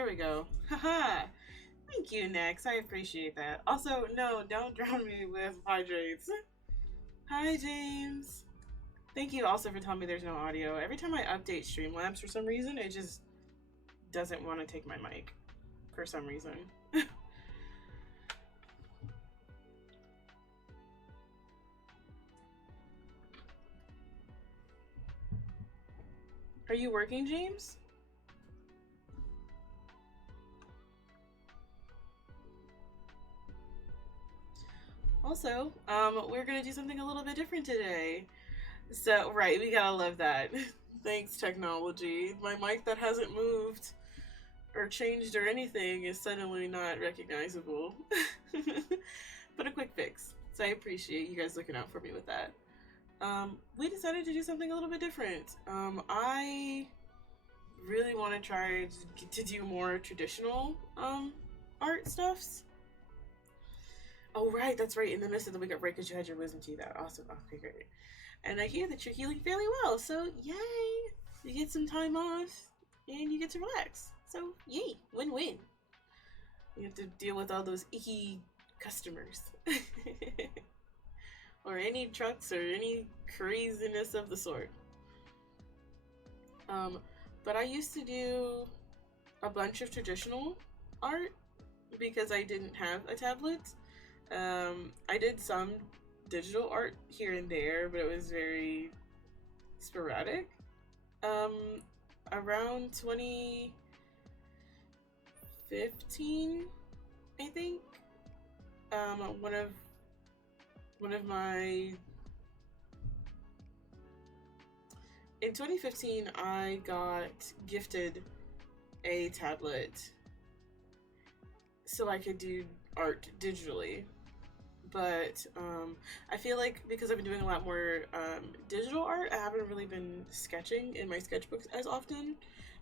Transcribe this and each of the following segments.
There we go. Haha. Thank you, Nex. I appreciate that. Also, no, don't drown me with hydrates. Hi, James. Thank you also for telling me there's no audio. Every time I update Streamlabs for some reason, it just doesn't want to take my mic. For some reason. Are you working, James? Also, we're gonna do something a little bit different today. So, right, we gotta love that. Thanks, technology. My mic that hasn't moved or changed or anything is suddenly not recognizable. But a quick fix. So I appreciate you guys looking out for me with that. We decided to do something a little bit different. I really want to try to do more traditional art stuffs. Oh right, that's right. In the midst of the week break, because you had your wisdom teeth out. Awesome. Okay, great. And I hear that you're healing fairly well, so yay! You get some time off, and you get to relax. So yay, win-win. You have to deal with all those icky customers. Or any trucks or any craziness of the sort. But I used to do a bunch of traditional art because I didn't have a tablet. I did some digital art here and there, but it was very sporadic. Around 2015, I think. One of my in 2015 I got gifted a tablet so I could do art digitally. But I feel like because I've been doing a lot more digital art, I haven't really been sketching in my sketchbooks as often.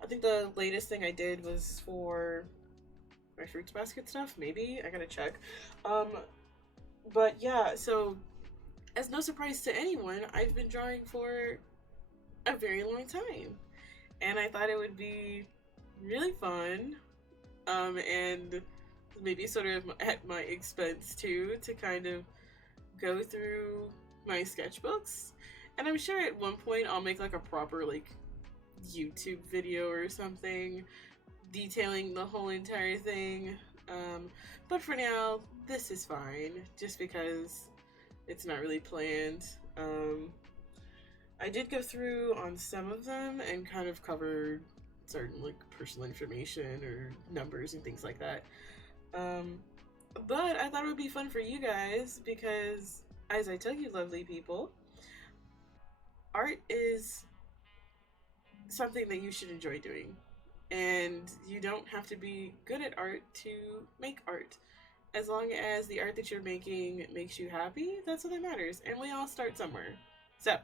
I think the latest thing I did was for my fruits basket stuff, maybe. I gotta check. But yeah, so as no surprise to anyone, I've been drawing for a very long time. And I thought it would be really fun, and maybe sort of at my expense too, to kind of go through my sketchbooks. And I'm sure at one point I'll make like a proper like YouTube video or something detailing the whole entire thing. But for now, this is fine, just because it's not really planned. I did go through on some of them and kind of covered certain like personal information or numbers and things like that. But I thought it would be fun for you guys because, as I tell you lovely people, art is something that you should enjoy doing. And you don't have to be good at art to make art. As long as the art that you're making makes you happy, that's what matters. And we all start somewhere. So,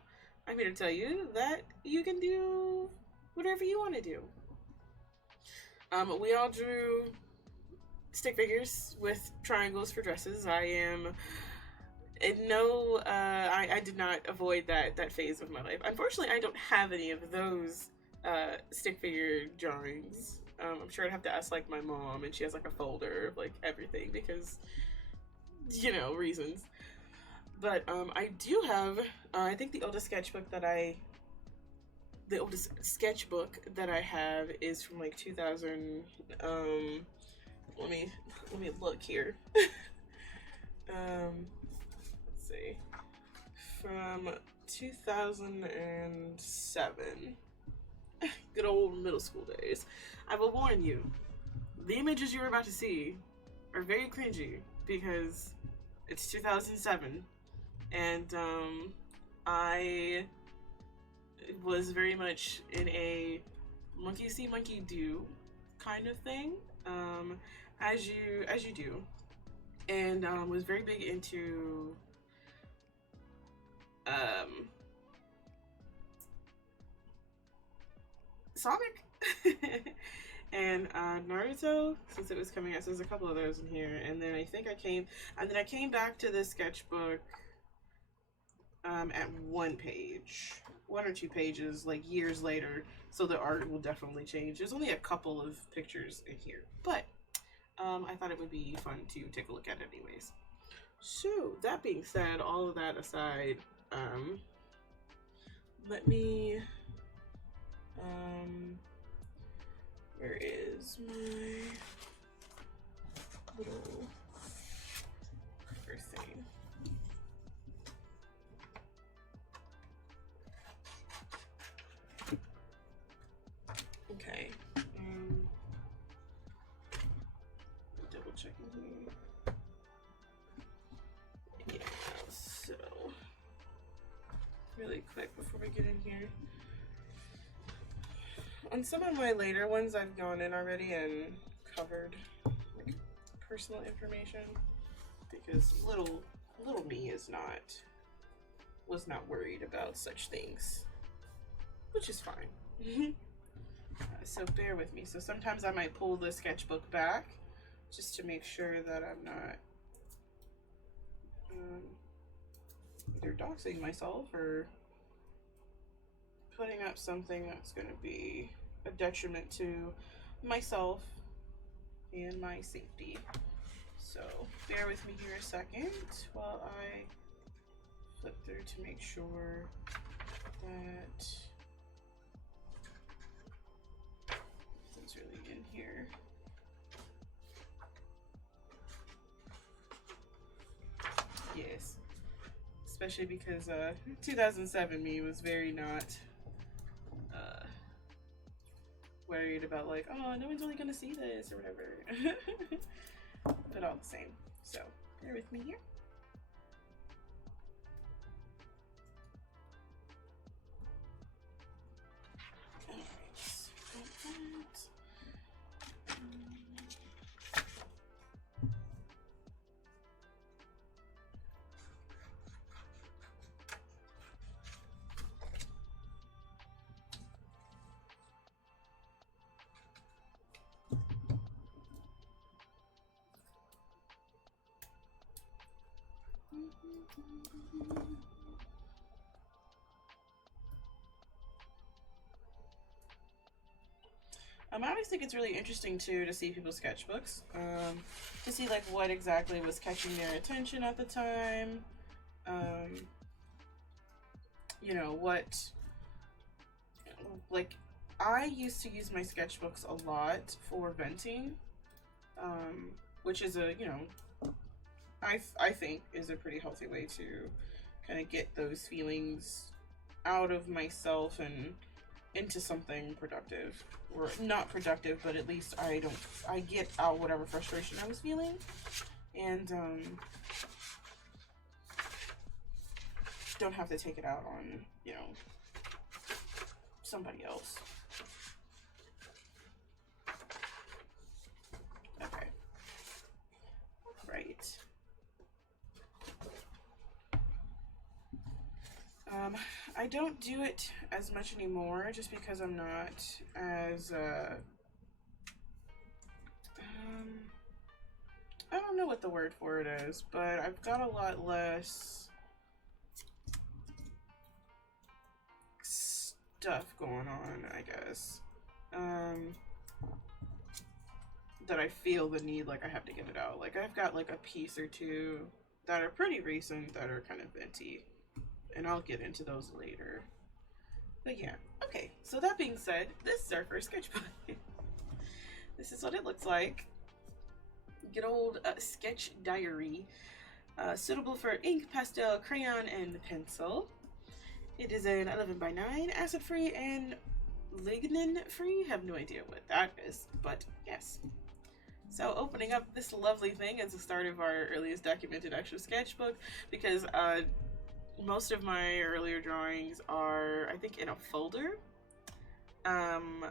I'm here to tell you that you can do whatever you want to do. We all drew stick figures with triangles for dresses. I did not avoid that phase of my life. Unfortunately, I don't have any of those stick figure drawings. I'm sure I'd have to ask like my mom, and she has like a folder of like everything because, you know, reasons. But I do have, I think the oldest sketchbook that I have is from like 2000. Let me look here. Let's see, from 2007. Good old middle school days. I will warn you, the images you're about to see are very cringy because it's 2007, and I was very much in a monkey see, monkey do kind of thing, as you do, and was very big into Sonic and Naruto, since it was coming out. So there's a couple of those in here, and then I came back to this sketchbook at one page, 1 or 2 pages, like years later. So the art will definitely change. There's only a couple of pictures in here, but I thought it would be fun to take a look at it anyways. So that being said, all of that aside, let me, where is my little first thing? Okay. Double checking here. Yeah, so really quick before we get in here. On some of my later ones, I've gone in already and covered like personal information because little me was not worried about such things, which is fine. So bear with me. So sometimes I might pull the sketchbook back just to make sure that I'm not either doxing myself or putting up something that's going to be a detriment to myself and my safety. So bear with me here a second while I flip through to make sure that it's really in here. Yes, especially because 2007 me was very not worried about like, oh, no one's really gonna see this or whatever. But all the same, so bear with me here. I always think it's really interesting too to see people's sketchbooks, to see like what exactly was catching their attention at the time. You know what, like I used to use my sketchbooks a lot for venting, which is a, you know, I think is a pretty healthy way to kind of get those feelings out of myself and into something productive, or not productive, but at least I get out whatever frustration I was feeling, and don't have to take it out on, you know, somebody else. Okay. Right. I don't do it as much anymore just because I'm not as, I don't know what the word for it is, but I've got a lot less stuff going on, I guess, that I feel the need, like I have to get it out. Like I've got like a piece or two that are pretty recent that are kind of venti, and I'll get into those later. But yeah, okay, so that being said, this is our first sketchbook. This is what it looks like. Good old sketch diary, suitable for ink, pastel, crayon, and pencil. It is an 11x9, acid-free and lignin-free. Have no idea what that is, but yes. So opening up this lovely thing is the start of our earliest documented actual sketchbook, because most of my earlier drawings are, I think, in a folder. And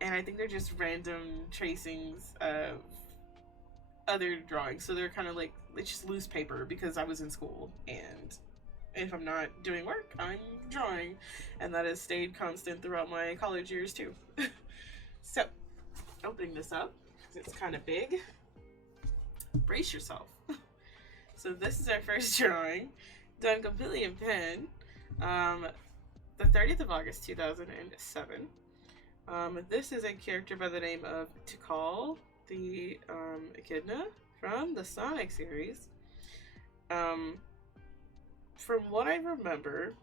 I think they're just random tracings of other drawings. So they're kind of like, it's just loose paper because I was in school, and if I'm not doing work, I'm drawing. And that has stayed constant throughout my college years too. So, opening this up, because it's kind of big. Brace yourself. So this is our first drawing. done completely in pen. Um, the 30th of August 2007. This is a character by the name of Tikal, the echidna from the Sonic series. Um, from what I remember,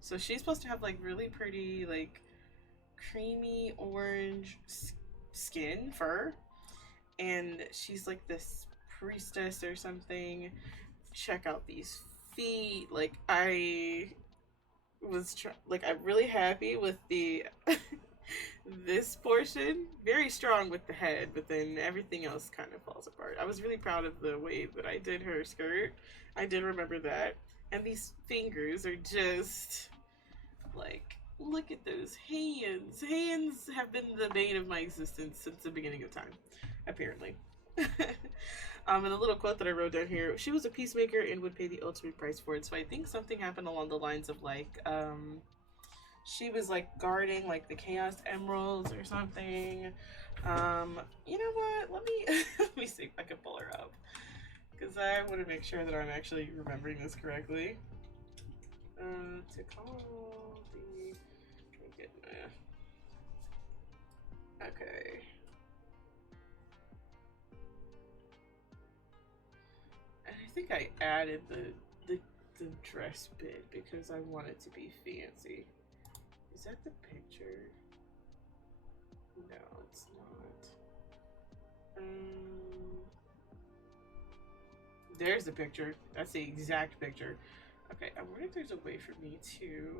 so she's supposed to have like really pretty, like creamy orange skin, fur, and she's like this priestess or something. Check out these feet. Like I'm really happy with the this portion. Very strong with the head, but then everything else kind of falls apart. I was really proud of the way that I did her skirt. I did remember that. And these fingers are just like, look at those hands. Hands have been the bane of my existence since the beginning of time, apparently. And a little quote that I wrote down here: she was a peacemaker and would pay the ultimate price for it. So I think something happened along the lines of like, she was like guarding like the Chaos Emeralds or something. You know what? Let me let me see if I can pull her up, because I want to make sure that I'm actually remembering this correctly. To call the okay. And I think I added the dress bit because I want it to be fancy. Is that the picture? No, it's not. There's the picture. That's the exact picture. Okay, I wonder if there's a way for me to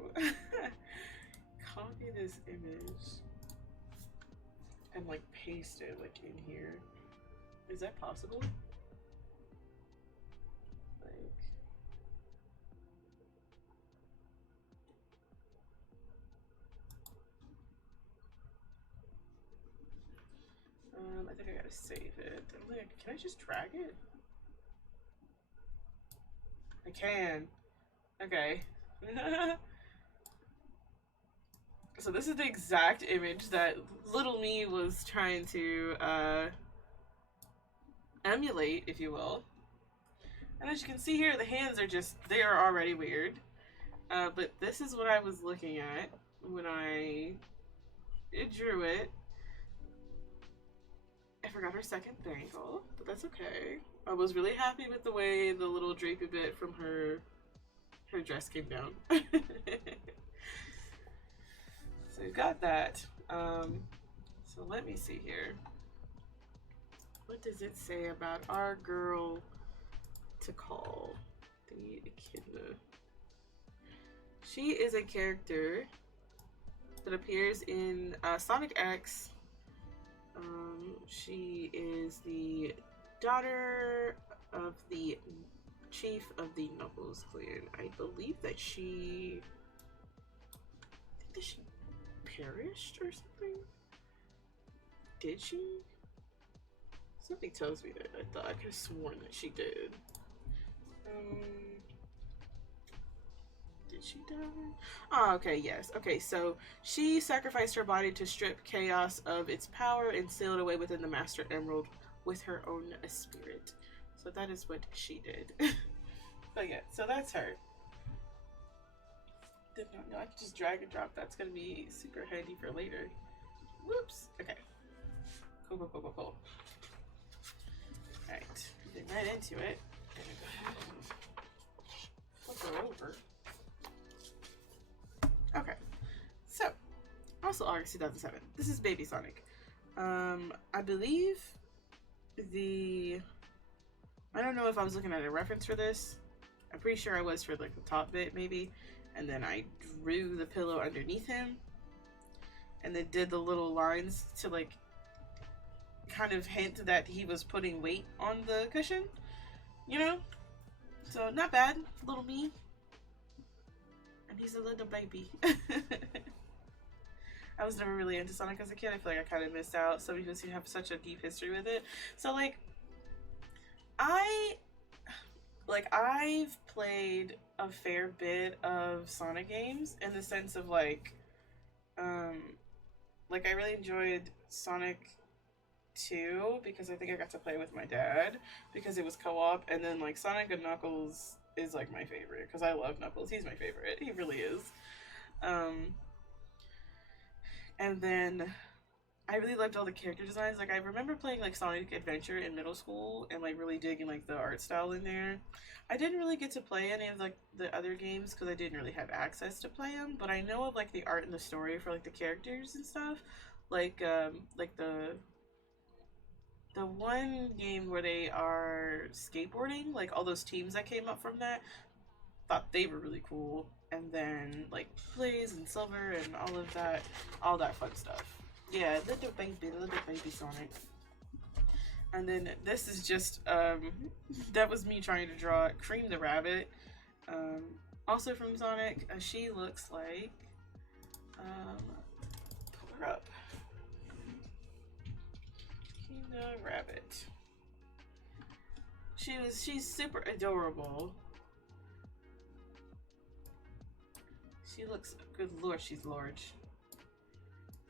copy this image and like paste it like in here. Is that possible? Like, I think I gotta save it. I'm like, can I just drag it? I can. Okay. So this is the exact image that little me was trying to emulate, if you will. And as you can see here, the hands are just, they are already weird. But this is what I was looking at when I drew it. I forgot her second bangle, but that's okay. I was really happy with the way the little drapey bit from her dress came down. So we've got that. So let me see here. What does it say about our girl Tikal, the echidna? She is a character that appears in Sonic X. She is the daughter of the chief of the Knuckles clan. I believe that she perished or something? Did she? Something tells me that. I could have sworn that she did. Did she die? Oh, okay, yes. Okay, so she sacrificed her body to strip Chaos of its power and seal it away within the Master Emerald with her own spirit. So that is what she did. But yeah, so that's her. Did not know I could just drag and drop. That's gonna be super handy for later. Whoops. Okay. Cool. Alright, getting right into it. I'm gonna go ahead and flip her over. Okay, so also August 2007. This is Baby Sonic. I believe I don't know if I was looking at a reference for this. I'm pretty sure I was for like the top bit maybe, and then I drew the pillow underneath him, and then did the little lines to like kind of hint that he was putting weight on the cushion, you know? So not bad, little me. And he's a little baby. I was never really into Sonic as a kid. I feel like I kind of missed out. So because you have such a deep history with it. So like, I've played a fair bit of Sonic games in the sense of like I really enjoyed Sonic 2 because I think I got to play with my dad because it was co-op, and then like Sonic and Knuckles is like my favorite because I love Knuckles. He's my favorite. He really is. And then I really liked all the character designs. Like I remember playing like Sonic Adventure in middle school and like really digging like the art style in there. I didn't really get to play any of like the other games because I didn't really have access to play them. But I know of like the art and the story for like the characters and stuff. Like the one game where they are skateboarding, like all those teams that came up from that, thought they were really cool. And then like Blaze and Silver and all that fun stuff. Yeah, little baby Sonic. And then this is just that was me trying to draw Cream the Rabbit, also from Sonic. She looks like pull her up. Cream the Rabbit. She's super adorable. She looks, good lord, she's large.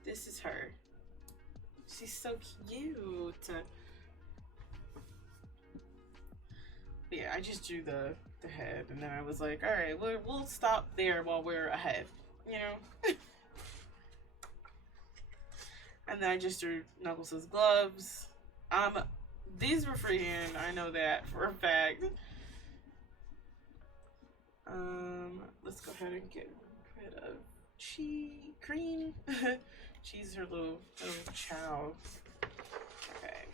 This is her. She's so cute. But yeah, I just drew the head, and then I was like, all right, we'll stop there while we're ahead, you know. And then I just drew Knuckles' gloves. These were freehand. I know that for a fact. Let's go ahead and get rid of Cream. She's her little chow. Okay.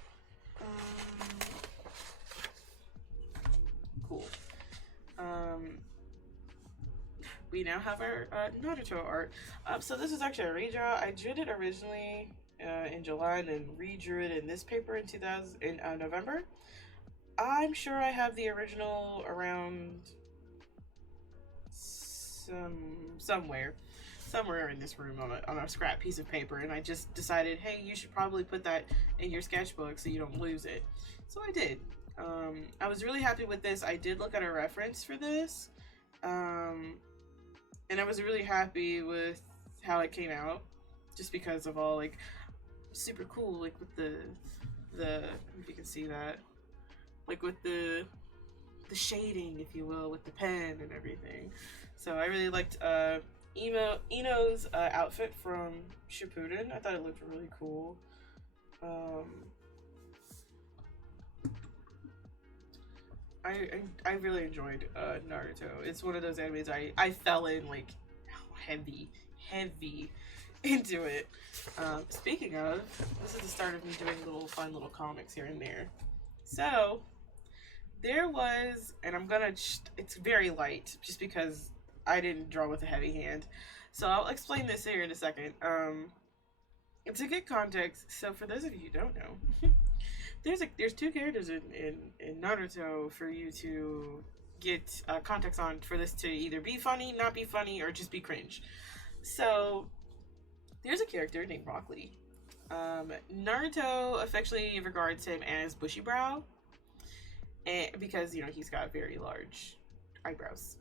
Cool. We now have our Naruto art. So this is actually a redraw. I drew it originally in July and then redrew it in this paper in November. I'm sure I have the original around somewhere in this room on a scrap piece of paper, and I just decided, hey, you should probably put that in your sketchbook so you don't lose it. So I did. I was really happy with this. I did look at a reference for this, and I was really happy with how it came out, just because of all like super cool, like with the if you can see that, like with the shading, if you will, with the pen and everything. So I really liked Ino's outfit from Shippuden. I thought it looked really cool. I really enjoyed Naruto. It's one of those animes I fell in like heavy into it. Speaking of, this is the start of me doing fun little comics here and there. So there was, and I'm gonna, it's very light just because I didn't draw with a heavy hand. So I'll explain this here in a second. To get context, so for those of you who don't know, there's two characters in Naruto for you to get context on, for this to either be funny, not be funny, or just be cringe. So there's a character named Rock Lee. Naruto affectionately regards him as Bushy Brow, and because he's got very large eyebrows.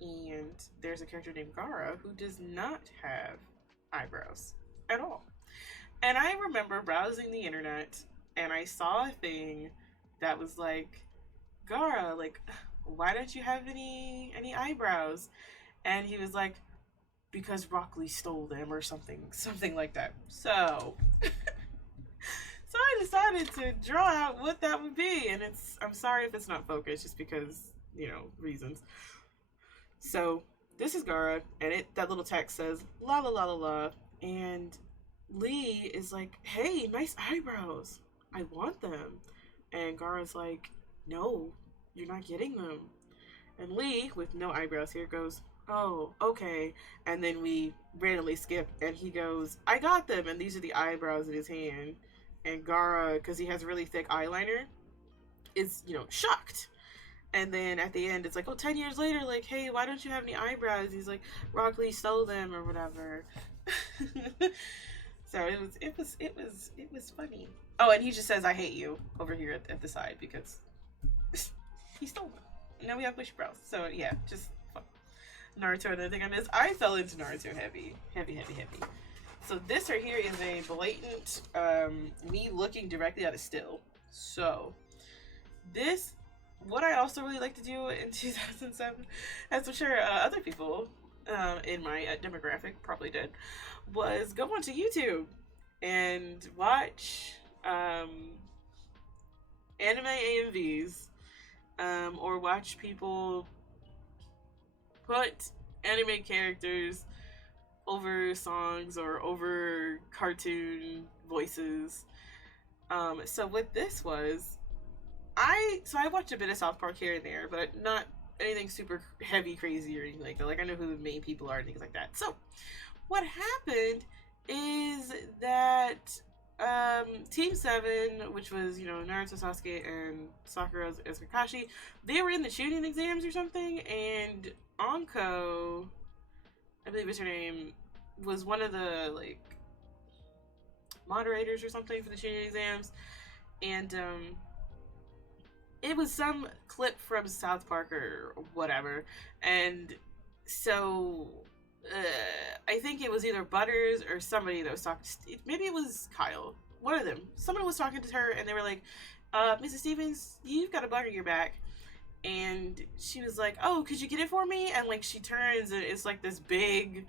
And there's a character named Gaara who does not have eyebrows at all. And I remember browsing the internet and I saw a thing that was like, Gaara, like, why don't you have any eyebrows? And he was like, because Rock Lee stole them, or something like that. So so I decided to draw out what that would be, and I'm sorry if it's not focused, just because reasons. So this is Gaara, and that little text says la la la la la, and Lee is like, hey, nice eyebrows, I want them. And Gaara's like, no, you're not getting them. And Lee, with no eyebrows here, goes, oh, okay. And then we randomly skip, and he goes, I got them, and these are the eyebrows in his hand. And Gaara, because he has really thick eyeliner, is shocked. And then at the end, it's like, 10 years later, like, hey, why don't you have any eyebrows? He's like, Rock Lee stole them, or whatever. So it was funny. Oh, and he just says, I hate you, over here at the side, because he stole them. And now we have bushy brows. So yeah, just fun. Naruto, another thing I missed. I fell into Naruto heavy. So this right here is a blatant me looking directly at a still. So this what I also really like to do in 2007, as I'm sure other people in my demographic probably did, was go onto YouTube and watch anime AMVs, or watch people put anime characters over songs or over cartoon voices. So what this was, I watched a bit of South Park here and there, but not anything super heavy, crazy, or anything like that. Like, I know who the main people are and things like that. So what happened is that Team Seven, which was, you know, Naruto, Sasuke, and Sakura as Kakashi, they were in the shooting exams or something, and Anko, I believe is her name, was one of the like moderators or something for the shooting exams, and it was some clip from South Park or whatever, and so I think it was either Butters or somebody that was talking. Maybe it was Kyle. One of them. Someone was talking to her, and they were like, "Mrs. Stevens, you've got a bug in your back." And she was like, "Oh, could you get it for me?" And like she turns, and it's like this big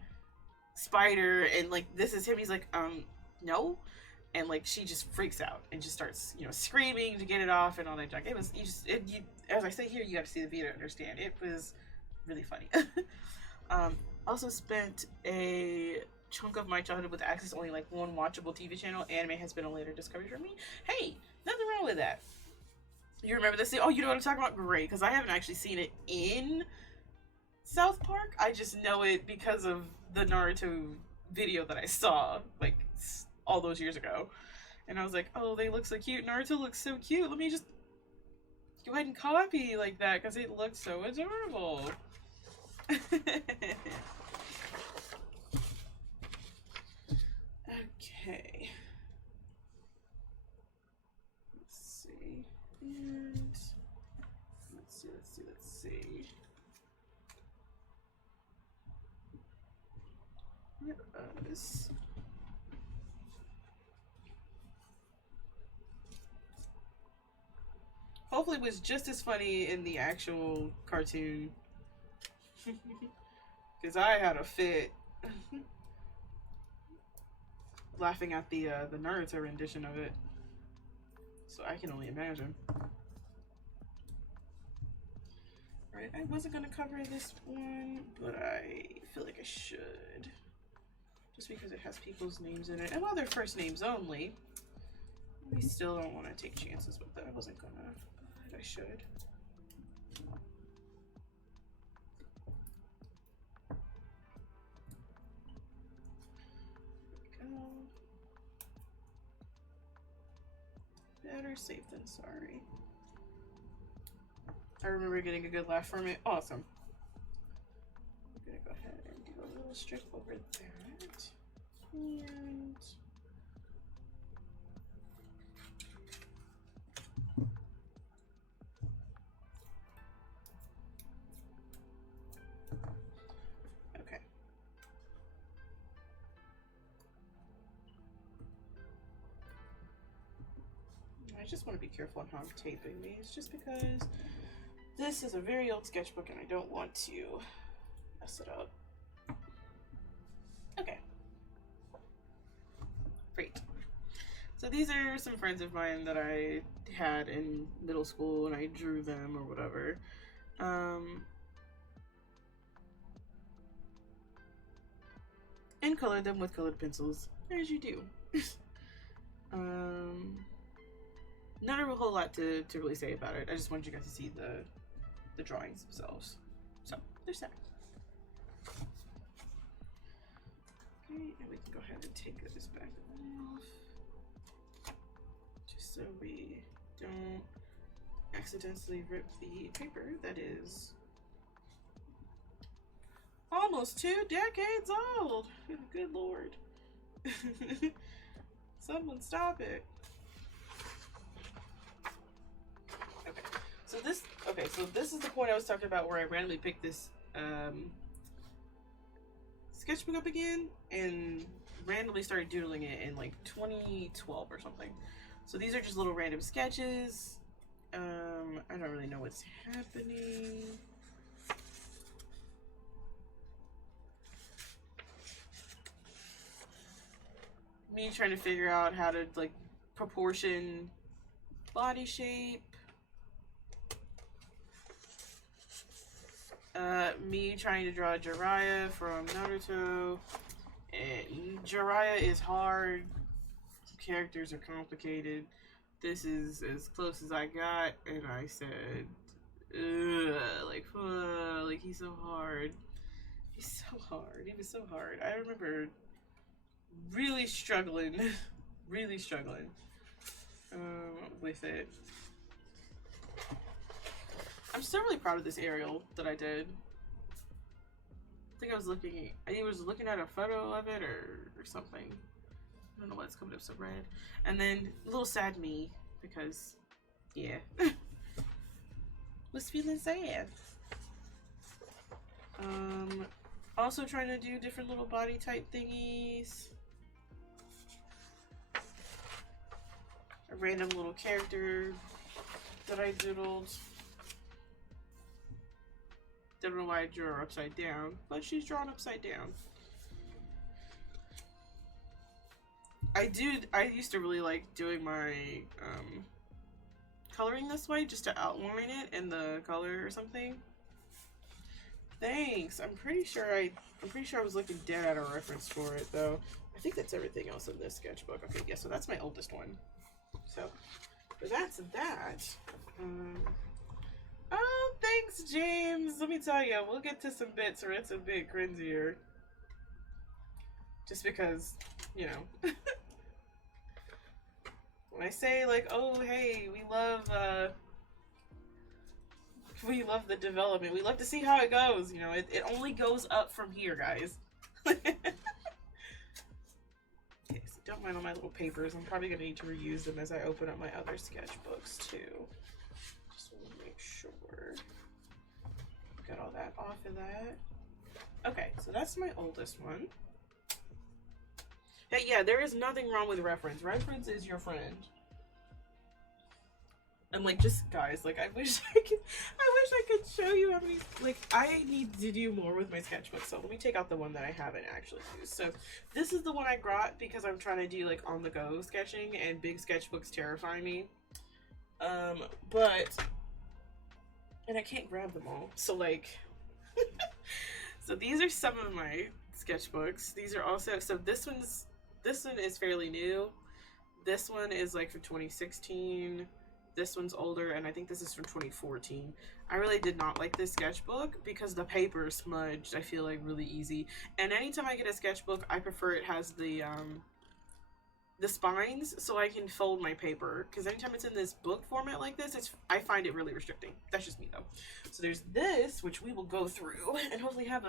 spider, and like this is him. He's like, no. And like she just freaks out and just starts, you know, screaming to get it off and all that junk. It was as I say here, you have to see the video to understand. It was really funny. Also spent a chunk of my childhood with access to only like one watchable TV channel. Anime has been a later discovery for me. Hey, nothing wrong with that. You remember this? Oh, you know what I'm talking about? Great, because I haven't actually seen it in South Park. I just know it because of the Naruto video that I saw like all those years ago, and I was like, oh, they look so cute. Naruto looks so cute. Let me just go ahead and copy like that because it looks so adorable. Okay. Let's see. And let's see. What is... Hopefully it was just as funny in the actual cartoon. Because I had a fit. Laughing at the Naruto rendition of it. So I can only imagine. Right, I wasn't going to cover this one, but I feel like I should. Just because it has people's names in it. And while they're first names only, I still don't want to take chances with that. I wasn't going to, but I should. Better safe than sorry. I remember getting a good laugh from it. Awesome. I'm gonna go ahead and do a little strip over that. And okay. I just want to be careful on how I'm taping these, just because this is a very old sketchbook and I don't want to mess it up. Okay. Great. So these are some friends of mine that I had in middle school and I drew them or whatever. And colored them with colored pencils, as you do. Not a whole lot to really say about it. I just wanted you guys to see the drawings themselves. So, there's that. Okay, and we can go ahead and take this back off. Just so we don't accidentally rip the paper that is almost 2 decades old. Good Lord. Someone stop it. So this is the point I was talking about where I randomly picked this sketchbook up again and randomly started doodling it in like 2012 or something. So these are just little random sketches. I don't really know what's happening. Me trying to figure out how to like proportion body shape. Me trying to draw Jiraiya from Naruto. And Jiraiya is hard. Characters are complicated. This is as close as I got, and I said, ugh, like he's so hard. He's so hard. He was so hard. I remember really struggling, really struggling with it. I'm still really proud of this aerial that I did. I think I was looking at a photo of it or something. I don't know why it's coming up so red. And then a little sad me because, yeah, was feeling sad. Also trying to do different little body type thingies. A random little character that I doodled. Don't know why I drew her upside down, but she's drawn upside down. I used to really like doing my coloring this way just to outline it in the color or something. Thanks. I'm pretty sure I was looking dead at a reference for it though. I think that's everything else in this sketchbook. Okay, yeah, so that's my oldest one. So that's that. Oh, thanks, James. Let me tell you, we'll get to some bits where it's a bit cringier. Just because, you know. When I say, like, oh, hey, we love the development. We love to see how it goes. You know, it only goes up from here, guys. Okay, so don't mind all my little papers. I'm probably going to need to reuse them as I open up my other sketchbooks, too. Just want to make sure. Got all that off of that. Okay, so that's my oldest one. Hey, yeah, there is nothing wrong with reference. Reference is your friend. And like, just guys, like, I wish I could show you how many, like, I need to do more with my sketchbook. So let me take out the one that I haven't actually used. So this is the one I got because I'm trying to do like on the go sketching, and big sketchbooks terrify me. And I can't grab them all. So like, so these are some of my sketchbooks. These are also, so this one is fairly new. This one is like from 2016. This one's older, and I think this is from 2014. I really did not like this sketchbook because the paper is smudged, I feel like, really easy. And anytime I get a sketchbook, I prefer it has the spines so I can fold my paper. Because anytime it's in this book format like this, I find it really restricting. That's just me, though. So there's this, which we will go through and hopefully have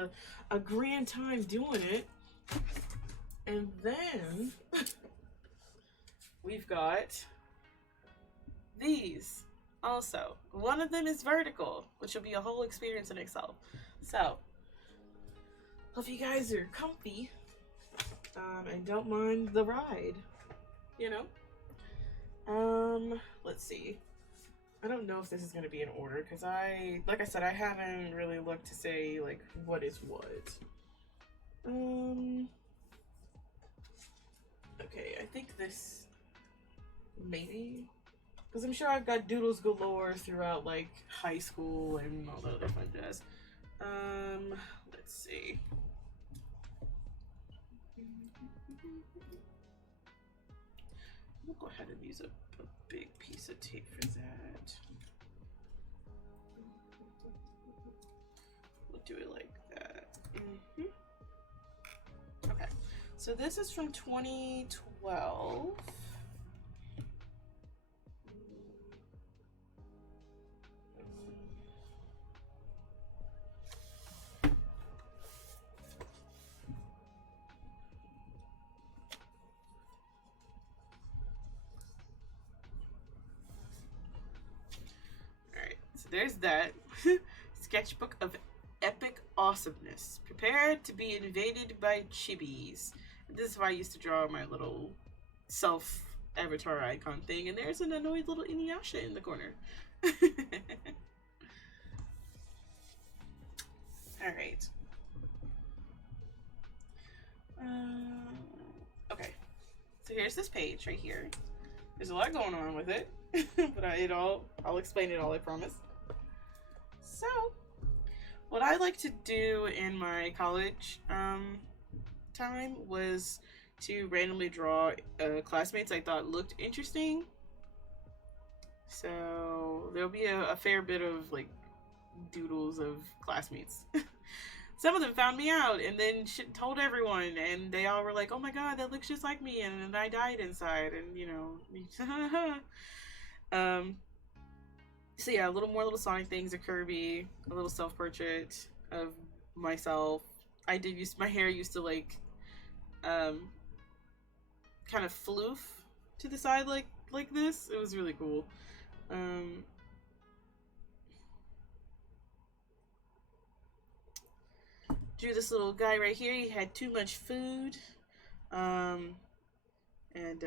a grand time doing it. And then we've got these also. One of them is vertical, which will be a whole experience in itself. So hope you guys are comfy and don't mind the ride, you know. Let's see, I don't know if this is going to be in order because like I said, I haven't really looked to say like what is what. Okay, I think this maybe, because I'm sure I've got doodles galore throughout like high school and all the other fun jazz. Let's see. We'll go ahead and use a big piece of tape for that. We'll do it like that. Okay, so this is from 2012. There's that. Sketchbook of epic awesomeness. Prepare to be invaded by chibis. This is why I used to draw my little self-avatar icon thing. And there's an annoyed little Inuyasha in the corner. All right. Okay. So here's this page right here. There's a lot going on with it, but I'll explain it all, I promise. So, what I like to do in my college time was to randomly draw classmates I thought looked interesting. So there'll be a fair bit of like doodles of classmates. Some of them found me out and then told everyone, and they all were like, "Oh my god, that looks just like me," and I died inside, and you know, So yeah, a little more little Sonic things, a Kirby, a little self portrait of myself. I did use my hair used to like, um, kind of floof to the side like this. It was really cool. Um, Drew this little guy right here. He had too much food, um, and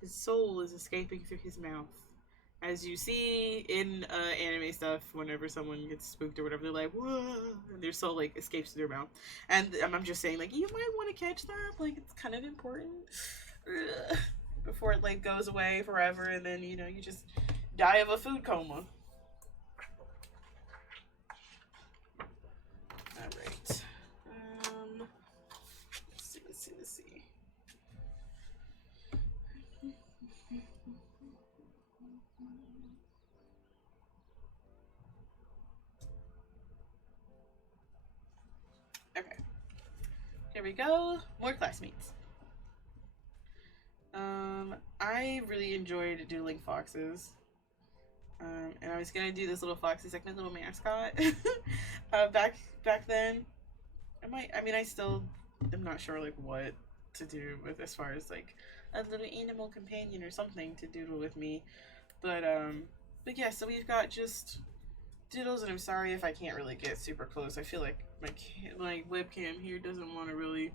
his soul is escaping through his mouth. As you see in anime stuff, whenever someone gets spooked or whatever, they're like, "Whoa!" and their soul like escapes through their mouth. And I'm just saying, like, you might want to catch that. Like, it's kind of important before it like goes away forever, and then you know you just die of a food coma. All right. Let's see. Okay. Here we go. More classmates. I really enjoyed doodling foxes. And I was gonna do this little fox. He's like my little mascot. Back then, I still am not sure like what to do with as far as like a little animal companion or something to doodle with me. But yeah. So we've got just doodles, and I'm sorry if I can't really get super close. I feel like my webcam here doesn't want to really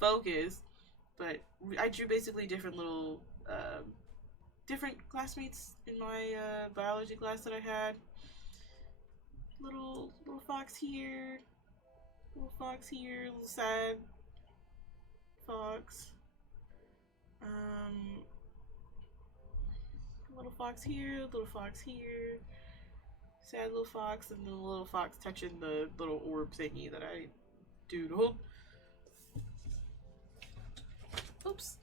focus. But I drew basically different little different classmates in my biology class that I had. Little fox here, little sad fox. Little fox here, little fox here, sad little fox, and the little fox touching the little orb thingy that I doodled. Oops.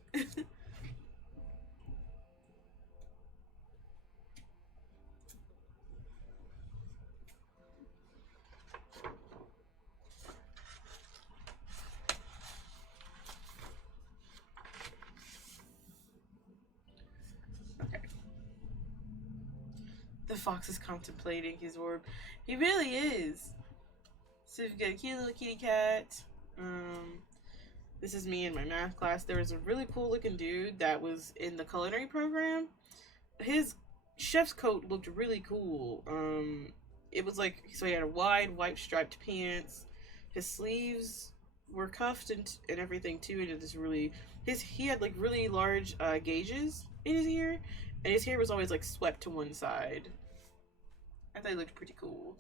The fox is contemplating his orb. He really is. So we've got a cute little kitty cat. This is me in my math class. There was a really cool looking dude that was in the culinary program. His chef's coat looked really cool. It was like, so he had a wide white striped pants. His sleeves were cuffed and everything too. And it was really he had like really large gauges in his ear, and his hair was always like swept to one side. I thought he looked pretty cool.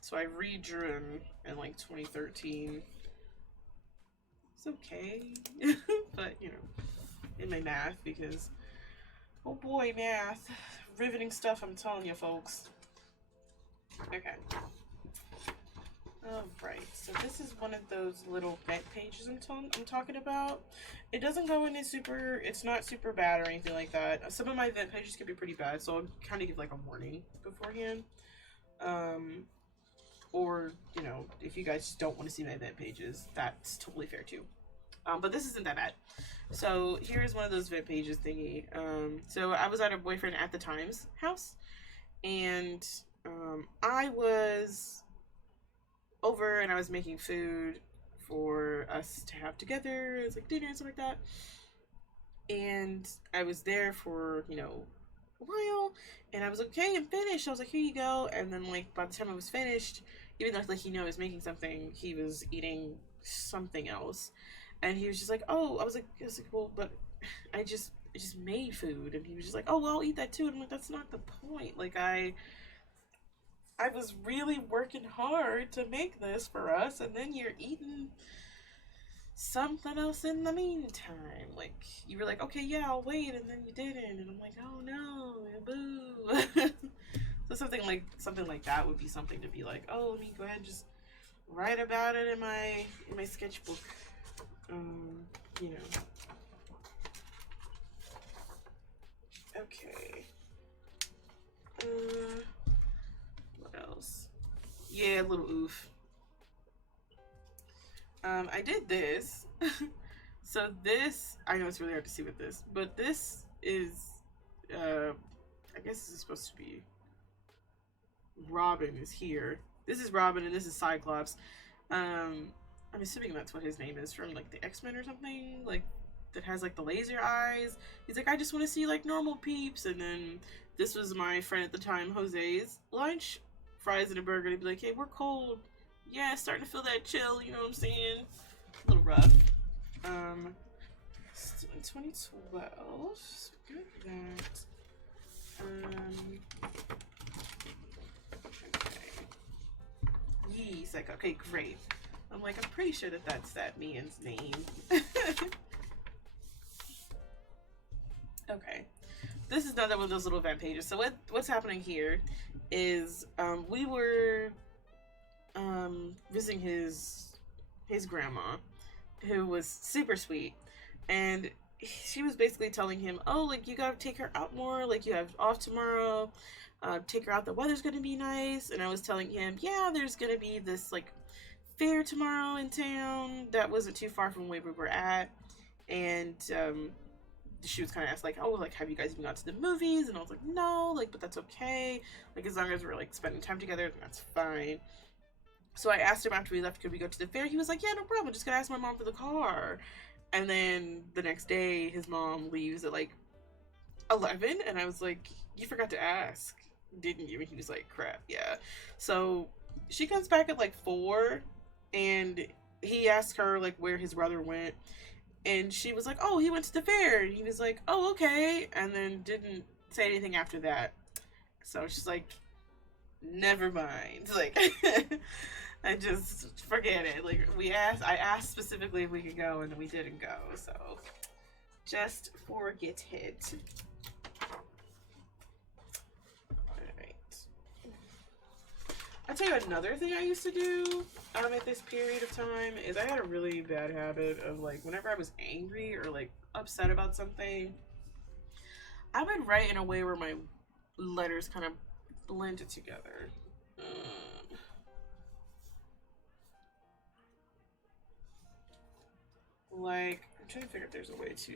So I redrew him in like 2013. It's okay, but you know, in my math, because oh boy, math, riveting stuff. I'm telling you, folks. Okay. Alright, so this is one of those little vent pages I'm talking about. It doesn't go into it's not super bad or anything like that. Some of my vent pages can be pretty bad, so I'll kind of give like a warning beforehand. Or, you know, if you guys don't want to see my vent pages, that's totally fair too. But this isn't that bad. So here's one of those vent pages thingy. So I was at a boyfriend at the time's house, and I was over and I was making food for us to have together. It was like dinner and stuff like that. And I was there for, you know, a while, and I was like, okay, I'm finished. I was like, here you go. And then like by the time I was finished, even though like he knew I was making something, he was eating something else. And he was just like, oh, I was like, well, but just made food, and he was just like, oh well, I'll eat that too. And I'm like, that's not the point. Like I was really working hard to make this for us, and then you're eating something else in the meantime. Like, you were like, okay, yeah, I'll wait, and then you didn't, and I'm like, oh no, boo. So something like that would be something to be like, oh, let me go ahead and just write about it in my sketchbook. You know. Okay. What else? Yeah, a little oof. I did this. So this, I know it's really hard to see with this, but this is, I guess this is supposed to be Robin is here. This is Robin and this is Cyclops. I'm assuming that's what his name is, from like the X-Men or something, like that has like the laser eyes. He's like, I just want to see like normal peeps. And then this was my friend at the time, Jose's lunch, fries and a burger. They'd be like, hey, we're cold. Yeah, starting to feel that chill, you know what I'm saying? A little rough. Still in 2012. So good that. Okay. He's like, okay, great. I'm like, I'm pretty sure that that's that man's name. Okay. This is another one of those little event pages. So what's happening here is we were visiting his grandma, who was super sweet, and she was basically telling him, oh, like, you gotta take her out more, like, you have off tomorrow, take her out, the weather's gonna be nice. And I was telling him, yeah, there's gonna be this like fair tomorrow in town that wasn't too far from where we were at. And she was kind of asked like, oh, like, have you guys even gone to the movies? And I was like, no, like, but that's okay, like, as long as we're like spending time together, that's fine. So I asked him after we left, could we go to the fair? He was like, yeah, no problem, I'm just gonna ask my mom for the car. And then the next day his mom leaves at like 11, and I was like, you forgot to ask, didn't you? And he was like, crap, yeah. So she comes back at like 4, and he asked her like where his brother went, and she was like, oh, he went to the fair. And he was like, oh, okay, and then didn't say anything after that. So she's like, never mind, like, I just forget it. Like, I asked specifically if we could go, and we didn't go, so just forget it. I'll tell you another thing I used to do at this period of time is I had a really bad habit of, like, whenever I was angry or like upset about something, I would write in a way where my letters kind of blended together. Like, I'm trying to figure if there's a way to.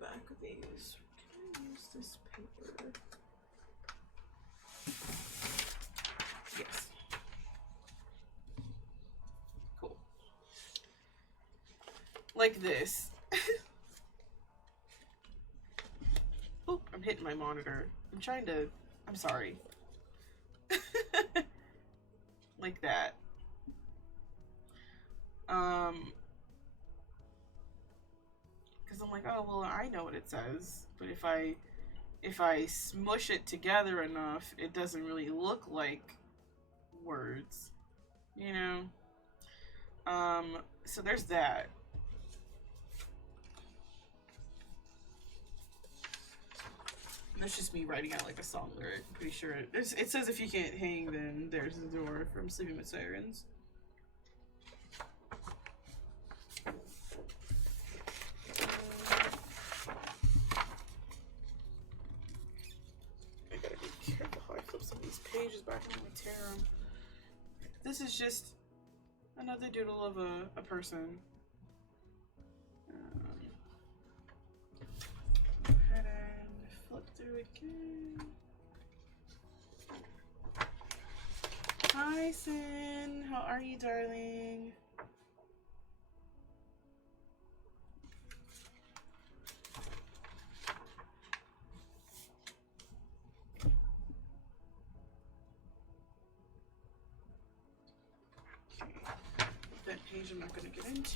Back of these. Can I use this paper? Yes. Cool. Like this. Oop, I'm hitting my monitor. I'm sorry. Like that. Because I'm like, oh, well, I know what it says, but if I smush it together enough, it doesn't really look like words, you know? So there's that. That's just me writing out like a song lyric. I'm pretty sure it says, if you can't hang, then there's the door, from Sleeping with Sirens. I gotta be careful how I flip some of these pages back and I tear them. This is just another doodle of a person. Go ahead and flip through again. Hi, Sin. How are you, darling? that page I'm not going to get into.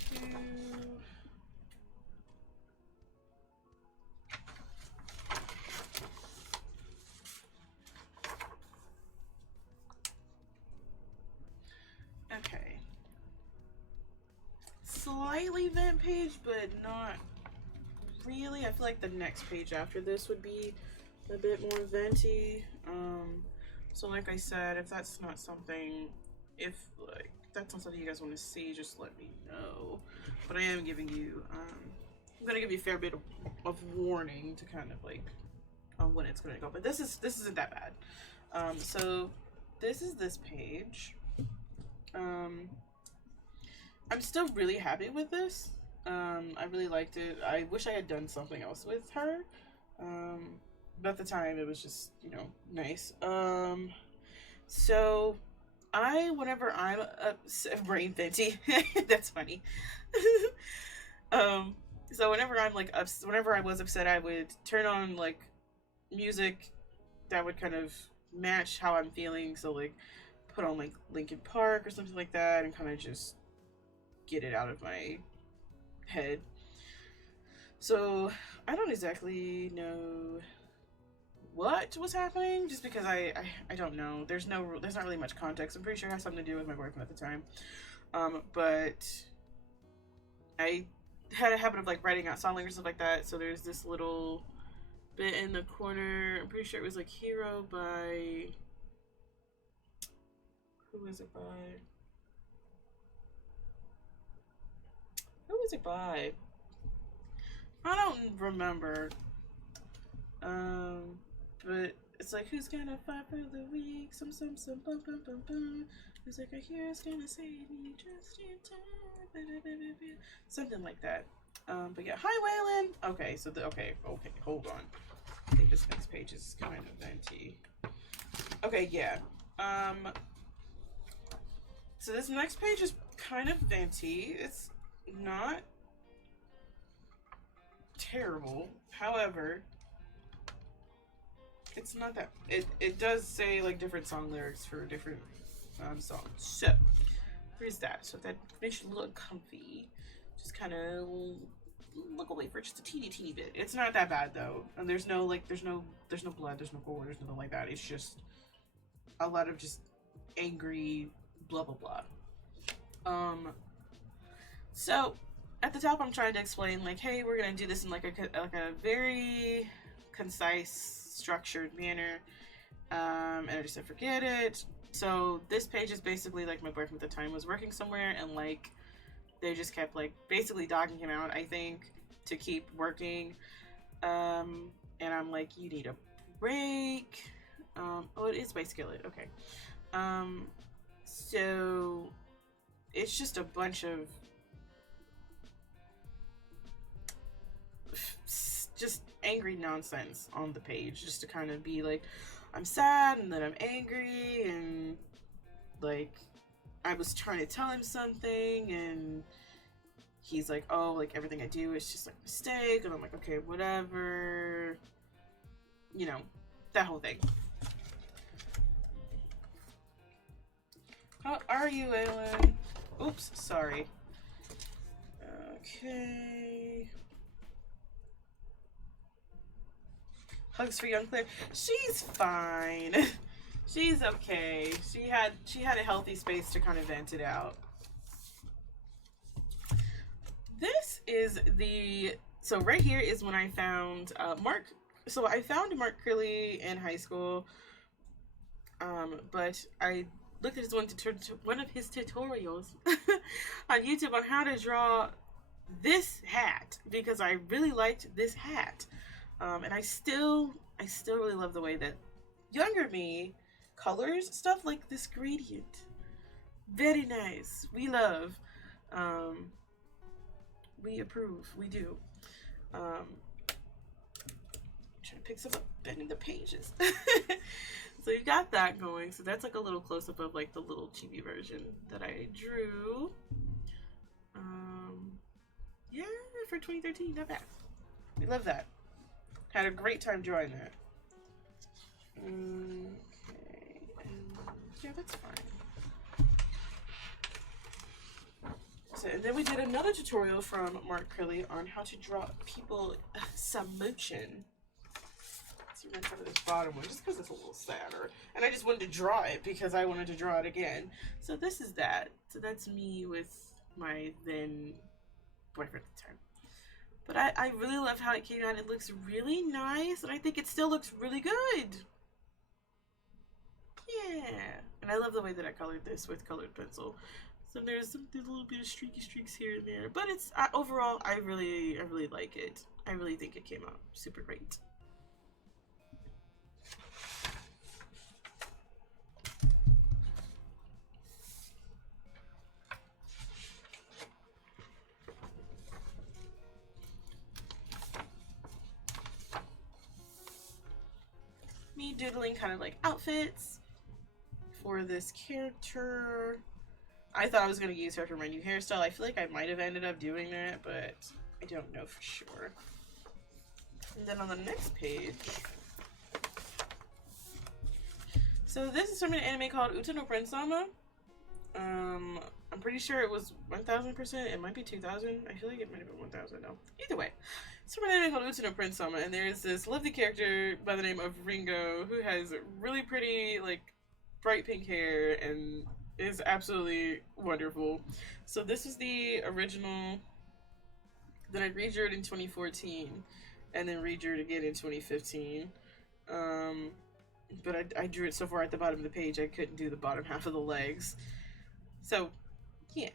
Okay. Slightly vent page, but not really. I feel like the next page after this would be a bit more venti. So like I said, if that's not something, if like that's not something you guys want to see, just let me know. But I am giving you, I'm gonna give you a fair bit of warning to kind of like on when it's gonna go. But this isn't that bad. So this is this page. I'm still really happy with this. I really liked it. I wish I had done something else with her. But at the time it was just, you know, nice. So whenever I'm brain venti, that's funny. So whenever I'm like whenever I was upset, I would turn on like music that would kind of match how I'm feeling. So like put on like Linkin Park or something like that and kind of just get it out of my head. So I don't exactly know what was happening, just because I don't know. There's not really much context. I'm pretty sure it has something to do with my boyfriend at the time. But I had a habit of like writing out song lyrics and stuff like that. So there's this little bit in the corner. I'm pretty sure it was like Hero by, who was it by? Who was it by? I don't remember. But it's like, who's gonna fight for the weak? Some, bum, bum, bum, bum. It's like, a hero's gonna save me just in time. Something like that. But yeah, hi Waylon. Okay, so okay, hold on. I think this next page is kind of venti. Okay, yeah. So this next page is kind of venti. It's not terrible. However, it's not that it does say like different song lyrics for different songs. So there's that. So that makes you look comfy. Just kind of look away for just a teeny bit. It's not that bad though. And there's no blood, there's no gore, there's nothing like that. It's just a lot of just angry blah blah blah. So at the top I'm trying to explain like, hey, we're gonna do this in like a very concise, structured manner, and I just said forget it. So this page is basically like my boyfriend at the time was working somewhere, and like they just kept like basically dogging him out, I think, to keep working. And I'm like, you need a break. Oh, it is by Skillet. Okay. So it's just a bunch of just angry nonsense on the page, just to kind of be like, I'm sad and then I'm angry, and like I was trying to tell him something and he's like, oh, like everything I do is just like a mistake, and I'm like, okay, whatever, you know, that whole thing. How are you, Aylin? Oops, sorry. Okay. Hugs for young Claire. She's fine. She's okay. She had a healthy space to kind of vent it out. This is so right here is when I found Mark. So I found Mark Curley in high school, but I looked at one of his tutorials on YouTube on how to draw this hat, because I really liked this hat. And I still really love the way that younger me colors stuff like this gradient. Very nice. We love. We approve. We do. Trying to pick some up, bending the pages. So you got that going. So that's like a little close up of like the little chibi version that I drew. Yeah, for 2013, not bad. We love that. Had a great time drawing that. Okay, yeah, that's fine. And then we did another tutorial from Mark Curley on how to draw people some motion. So we're going to cover this bottom one just because it's a little sadder. And I just wanted to draw it because I wanted to draw it again. So this is that. So that's me with my then boyfriend at the time. But I really love how it came out. It looks really nice, and I think it still looks really good. Yeah. And I love the way that I colored this with colored pencil. So there's a little bit of streaky streaks here and there. But it's overall, I really like it. I really think it came out super great. Me doodling kind of like outfits for this character. I thought I was going to use her for my new hairstyle. I feel like I might have ended up doing that, but I don't know for sure. And then on the next page, so this is from an anime called Uta no Prince-sama. I'm pretty sure it was 1000%. It might be 2000. I feel like it might have been 1000 now. Either way, it's from an anime called Uta no Prince-sama, and there's this lovely character by the name of Ringo who has really pretty, like, bright pink hair and is absolutely wonderful. So this is the original that I redrew it in 2014 and then redrew it again in 2015. But I drew it so far at the bottom of the page I couldn't do the bottom half of the legs. So, yeah.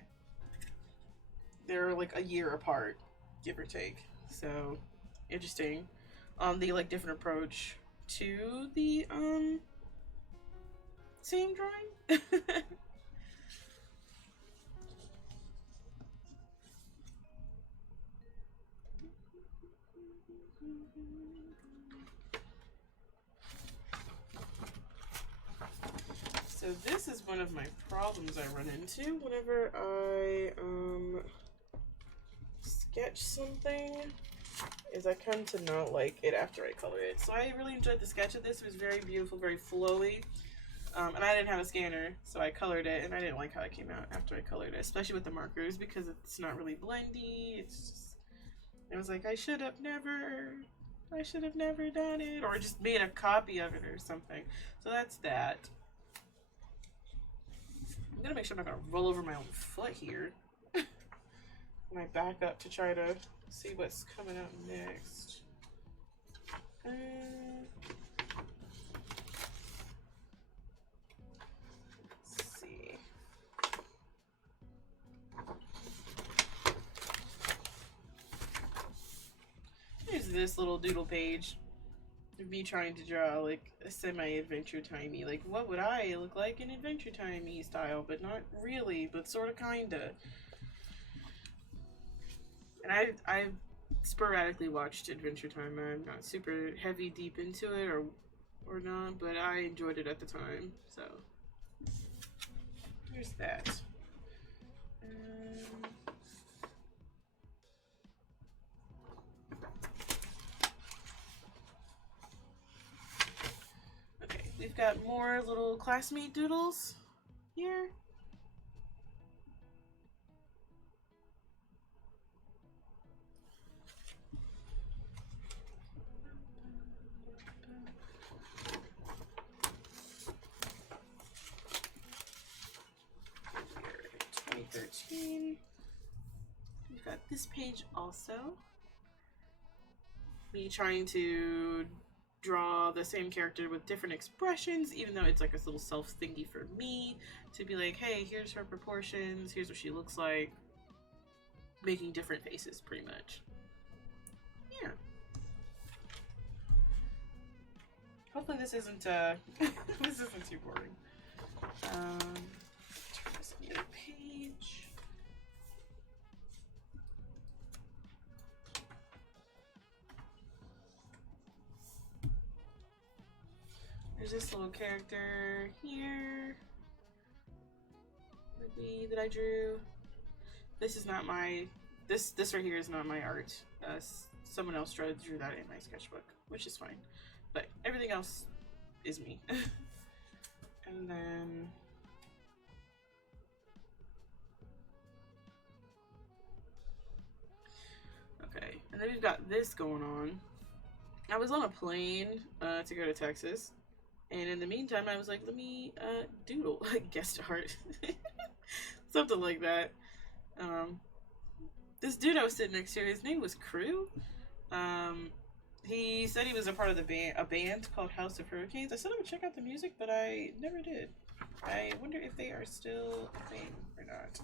They're like a year apart, give or take. So, interesting. The like different approach to the same drawing. So this is one of my problems I run into whenever I sketch something, is I come to not like it after I color it. So I really enjoyed the sketch of this. It was very beautiful, very flowy. And I didn't have a scanner, so I colored it, and I didn't like how it came out after I colored it, especially with the markers, because it's not really blendy. It's just, I was like, I should have never done it, or just made a copy of it or something. So that's that. I'm gonna make sure I'm not gonna roll over my own foot here. When I back up to try to see what's coming up next. Let's see. Here's this little doodle page of me trying to draw like a semi-adventure timey. Like, what would I look like in Adventure Timey style? But not really, but sort of kinda. And I've sporadically watched Adventure Time. I'm not super heavy deep into it or not, but I enjoyed it at the time. So here's that. Okay, we've got more little classmate doodles here. We've got this page also. Me trying to draw the same character with different expressions, even though it's like a little self thingy for me to be like, hey, here's her proportions, here's what she looks like. Making different faces, pretty much. Yeah. Hopefully this isn't this isn't too boring. Turn this to the other page. There's this little character here that I drew. This is not my, this right here is not my art. Someone else drew that in my sketchbook, which is fine. But everything else is me. And then And then we've got this going on. I was on a plane to go to Texas. And in the meantime, I was like, let me doodle, guest art. Something like that. This dude I was sitting next to, his name was Crew. He said he was a part of a band called House of Hurricanes. I said I would check out the music, but I never did. I wonder if they are still a thing or not.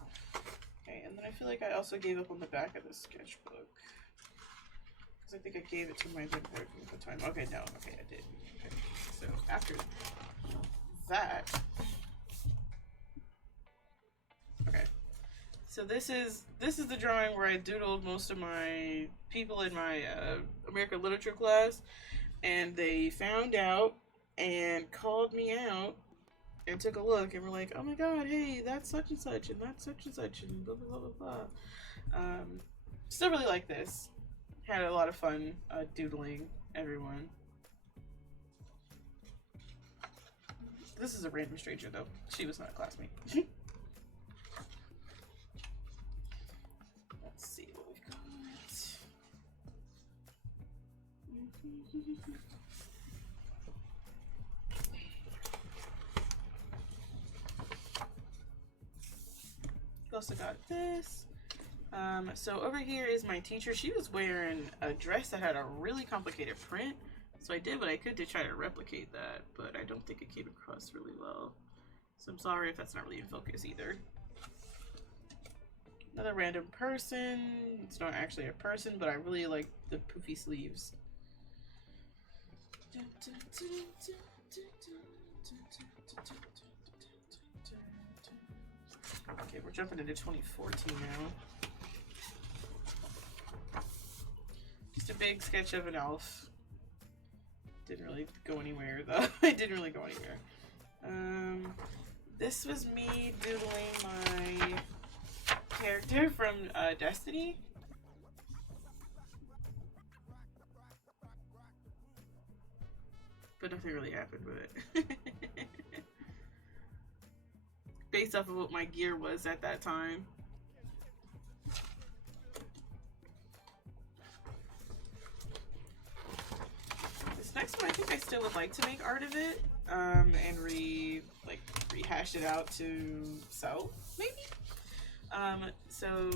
Okay, and then I feel like I also gave up on the back of the sketchbook. Because I think I gave it to my good boyfriend at the time. Okay, no. Okay, I did. Okay, so after that... Okay. So this is the drawing where I doodled most of my people in my American literature class, and they found out and called me out and took a look and were like, "Oh my God, hey, that's such and such and that's such and such and blah blah blah blah blah." Still really like this. Had a lot of fun doodling everyone. This is a random stranger though. She was not a classmate. See what we've got. We also got this. So over here is my teacher. She was wearing a dress that had a really complicated print. So I did what I could to try to replicate that, but I don't think it came across really well. So I'm sorry if that's not really in focus either. Another random person. It's not actually a person, but I really like the poofy sleeves. Okay, we're jumping into 2014 now. Just a big sketch of an elf. Didn't really go anywhere though. It didn't really go anywhere. This was me doodling my character from Destiny. But nothing really happened with it. Based off of what my gear was at that time. This next one, I think I still would like to make art of it, and rehash it out to sell, maybe? So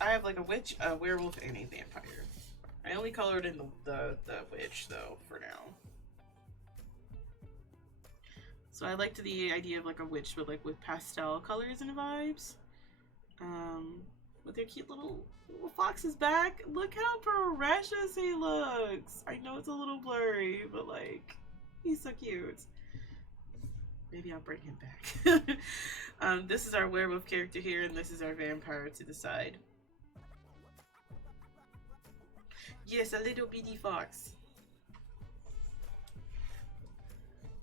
I have like a witch, a werewolf, and a vampire. I only colored in the witch though for now. So I liked the idea of like a witch with pastel colors and vibes. With their cute little fox's back. Look how precious he looks. I know it's a little blurry, but like he's so cute. Maybe I'll bring him back. This is our werewolf character here, and this is our vampire to the side. Yes, a little bitty fox.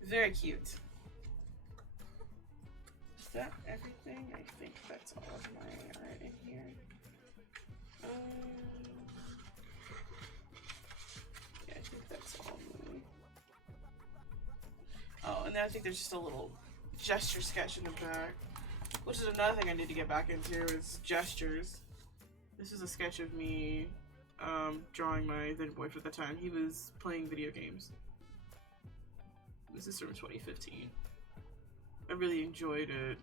Very cute. Is that everything? I think that's all of my art in here. Yeah, I think that's all of me. Oh, and then I think there's just a little gesture sketch in the back, which is another thing I need to get back into is gestures. This is a sketch of me drawing my then boyfriend at the time. He was playing video games. This is from 2015. I really enjoyed it.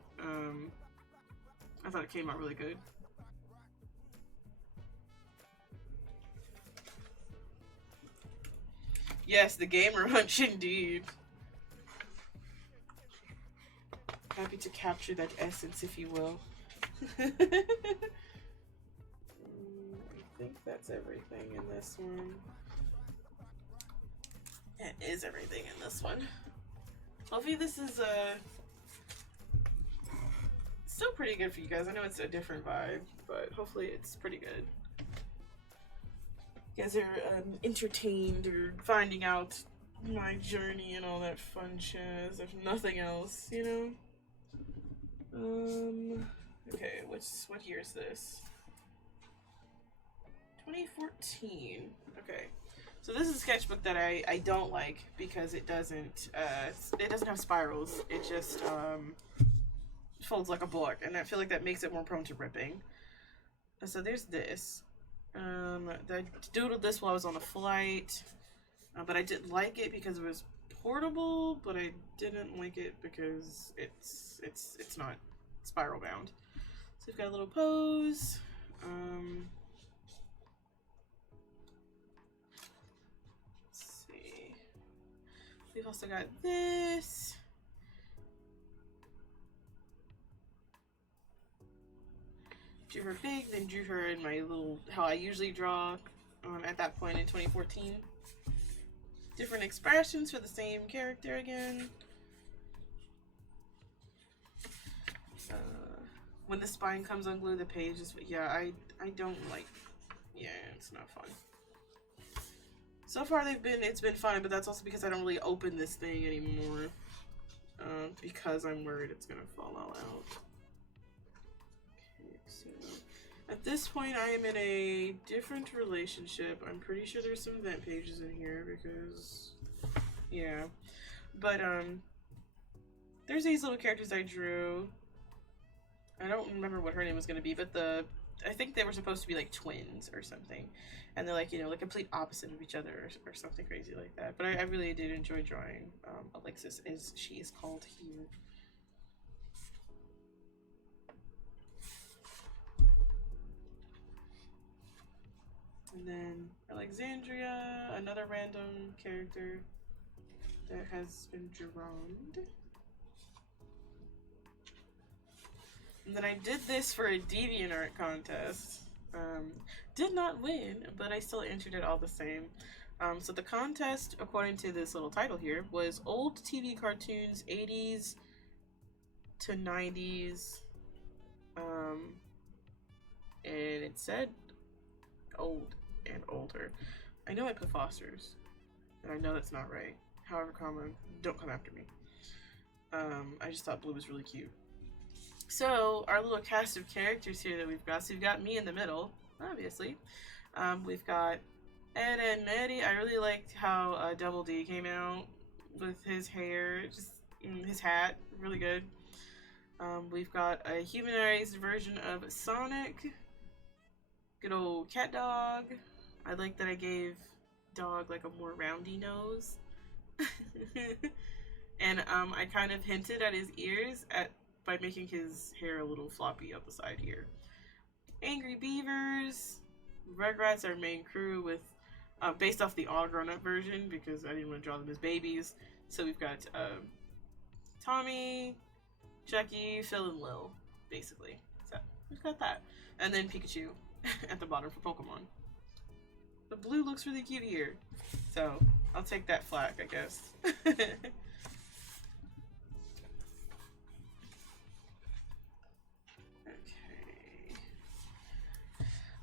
I thought it came out really good. Yes, the gamer hunch indeed. Happy to capture that essence, if you will. I think that's everything in this one. It is everything in this one. Hopefully this is still pretty good for you guys. I know it's a different vibe, but hopefully it's pretty good. You guys are entertained or finding out my journey and all that fun jazz, if nothing else, you know? Okay, what year is this? 2014. Okay. So this is a sketchbook that I don't like because it doesn't have spirals. It just folds like a book, and I feel like that makes it more prone to ripping. So there's this. I doodled this while I was on a flight, but I didn't like it because it was portable, but I didn't like it because it's not spiral bound. So we've got a little pose. Let's see. We've also got this. Drew her big, then drew her in my little, how I usually draw at that point in 2014. Different expressions for the same character again. When the spine comes unglued, the page is, yeah, I don't like, yeah, it's not fun. So far it's been fun, but that's also because I don't really open this thing anymore. Because I'm worried it's gonna fall all out. Okay, so at this point I am in a different relationship. I'm pretty sure there's some event pages in here because, yeah. But, there's these little characters I drew. I don't remember what her name was gonna be, but I think they were supposed to be like twins or something. And they're like, you know, like complete opposite of each other or something crazy like that. But I really did enjoy drawing Alexis, as she is called here. And then Alexandria, another random character that has been drawn. And then I did this for a DeviantArt contest. Did not win, but I still entered it all the same. So the contest, according to this little title here, was old TV cartoons, 80s to 90s. And it said old and older. I know I put Foster's, and I know that's not right. However, don't come after me. I just thought Blue was really cute. So, our little cast of characters here that we've got. So, we've got me in the middle, obviously. We've got Ed and Maddie. I really liked how Double D came out with his hair, just his hat, really good. We've got a humanized version of Sonic. Good old cat dog. I like that I gave dog like a more roundy nose. And I kind of hinted at his ears by making his hair a little floppy up the side here. Angry Beavers. Rugrats, our main crew, with based off the all grown up version because I didn't want to draw them as babies. So we've got Tommy, Chucky, Phil, and Lil, basically. So we've got that. And then Pikachu at the bottom for Pokemon. The blue looks really cute here. So I'll take that flack, I guess.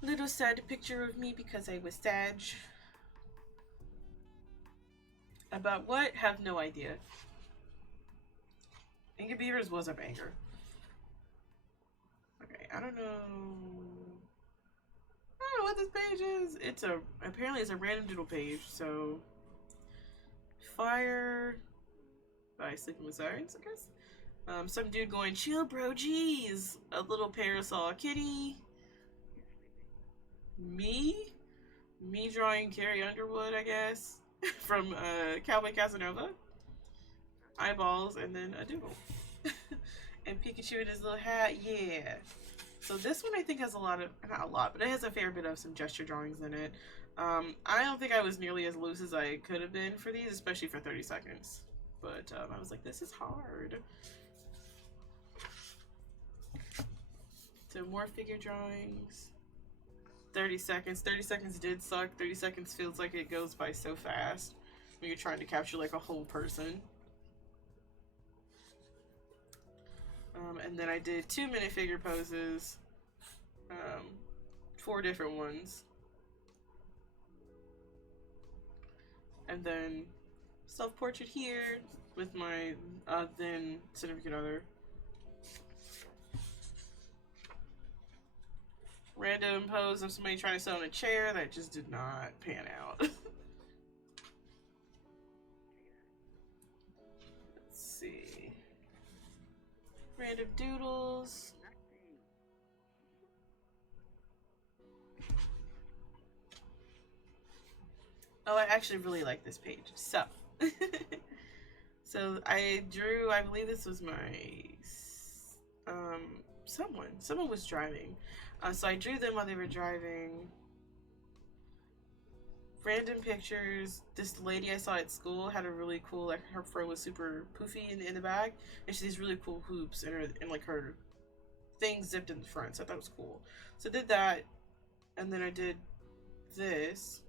Little sad picture of me because I was Sag. About what? Have no idea. Angry Beavers was a banger. Okay, I don't know what this page is. Apparently it's a random doodle page, so Fire by Sleeping with Sirens, I guess. Some dude going, chill bro, jeez. A little parasol kitty. Me drawing Carrie Underwood, I guess, from Cowboy Casanova. Eyeballs, and then a doodle. And Pikachu in his little hat, yeah. So this one I think has not a lot, but it has a fair bit of some gesture drawings in it. I don't think I was nearly as loose as I could have been for these, especially for 30 seconds. But I was like, this is hard. So more figure drawings. 30 seconds. 30 seconds did suck. 30 seconds feels like it goes by so fast when you're trying to capture like a whole person. And then I did 2 minifigure poses. 4 different ones. And then self-portrait here with my then significant other. Random pose of somebody trying to sit on a chair that just did not pan out. Let's see. Random doodles. Oh, I actually really like this page. So, so I drew. I believe this was my someone was driving, so I drew them while they were driving. Random pictures. This lady I saw at school had a really cool, like, her fur was super poofy in the back, and she had these really cool hoops, and like her thing zipped in the front, so I thought it was cool. So I did that, and then I did this,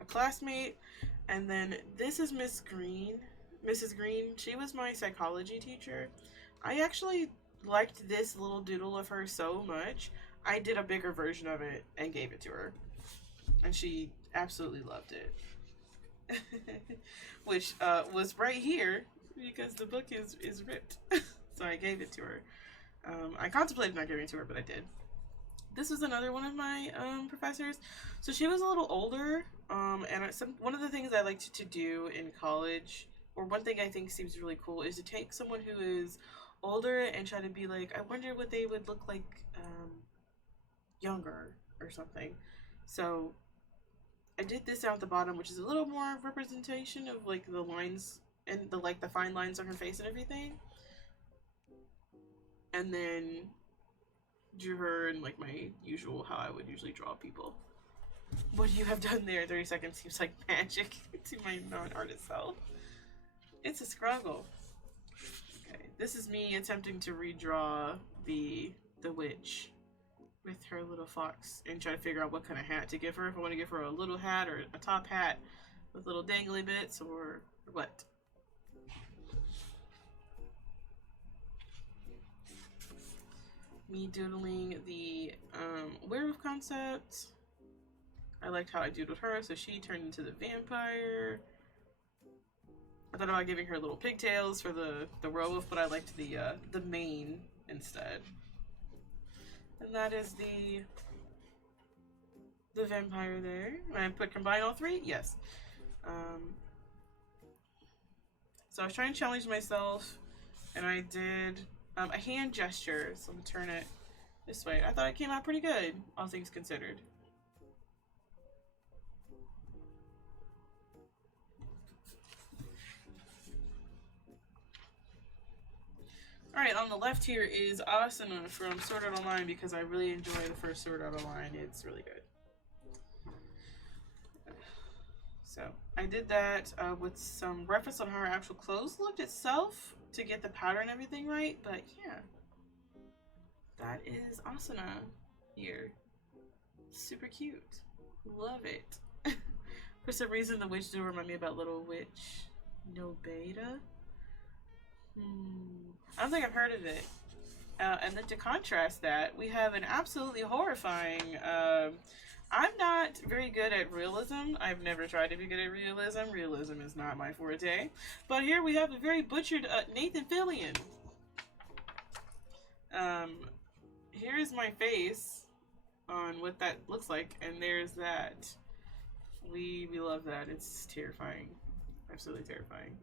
a classmate, and then this is Miss Green. Mrs. Green, she was my psychology teacher. I actually liked this little doodle of her so much, I did a bigger version of it and gave it to her. And she absolutely loved it. Which was right here, because the book is ripped. So I gave it to her. I contemplated not giving it to her, but I did. This was another one of my professors. So she was a little older, and one of the things I liked to do in college, or one thing I think seems really cool, is to take someone who is older and try to be like, I wonder what they would look like younger or something. So I did this down at the bottom, which is a little more representation of like the lines and the fine lines on her face and everything. And then drew her in like my usual, how I would usually draw people. What you have done there, 30 seconds seems like magic to my non-artist self. It's a struggle. Okay, this is me attempting to redraw the witch with her little fox and try to figure out what kind of hat to give her. If I want to give her a little hat or a top hat with little dangly bits, or what. Me doodling the werewolf concept. I liked how I doodled her, so she turned into the vampire. I thought about giving her little pigtails for the werewolf, but I liked the mane instead. And that is the vampire there. And I combine all three? Yes. So I was trying to challenge myself, and I did a hand gesture. So I'm gonna turn it this way. I thought it came out pretty good, all things considered. Alright, on the left here is Asuna from Sword Art Online, because I really enjoy the first Sword Art Online. It's really good. So I did that with some reference on how her actual clothes looked itself to get the pattern and everything right, but yeah. That is Asuna here. Super cute. Love it. For some reason, the witch do remind me about Little Witch Nobeta. I don't think I've heard of it. And then to contrast that, we have an absolutely horrifying. I'm not very good at realism. I've never tried to be good at realism. Realism is not my forte. But here we have a very butchered Nathan Fillion. Here's my face on what that looks like, and there's that. We love that. It's terrifying. Absolutely terrifying.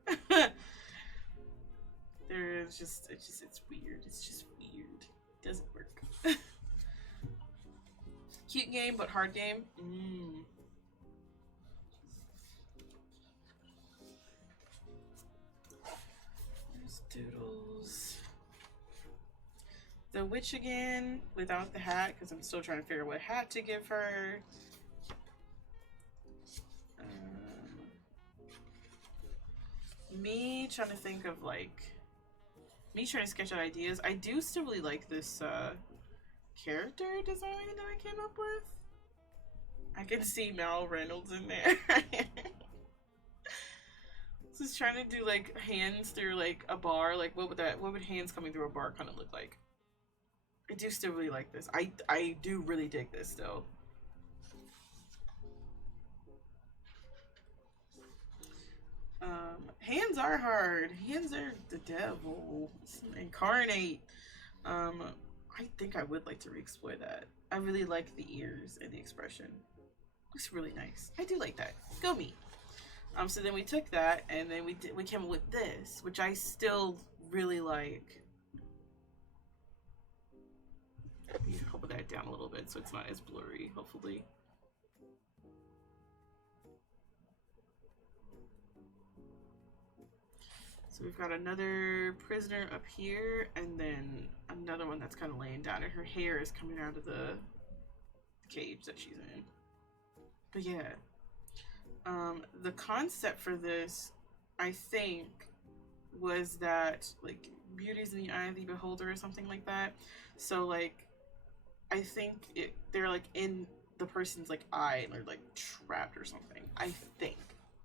It's weird. It's just weird. It doesn't work. Cute game, but hard game. There's Doodles. The witch again, without the hat, because I'm still trying to figure out what hat to give her. Me trying to think of me trying to sketch out ideas. I do still really like this character design that I came up with. I can see Mal Reynolds in there. Just trying to do hands through a bar. What would hands coming through a bar kind of look like? I do still really like this. I do really dig this still. Hands are hard. Hands are the devil. Incarnate. I think I would like to re-explore that. I really like the ears and the expression. Looks really nice. I do like that. Go me. So then we took that and then we came up with this, which I still really like. Let me hold that down a little bit so it's not as blurry, hopefully. So we've got another prisoner up here, and then another one that's kind of laying down, and her hair is coming out of the cage that she's in. But yeah, the concept for this, I think, was that like beauty's in the eye of the beholder or something like that. So like, I think they're like in the person's like eye and they're like trapped or something. I think.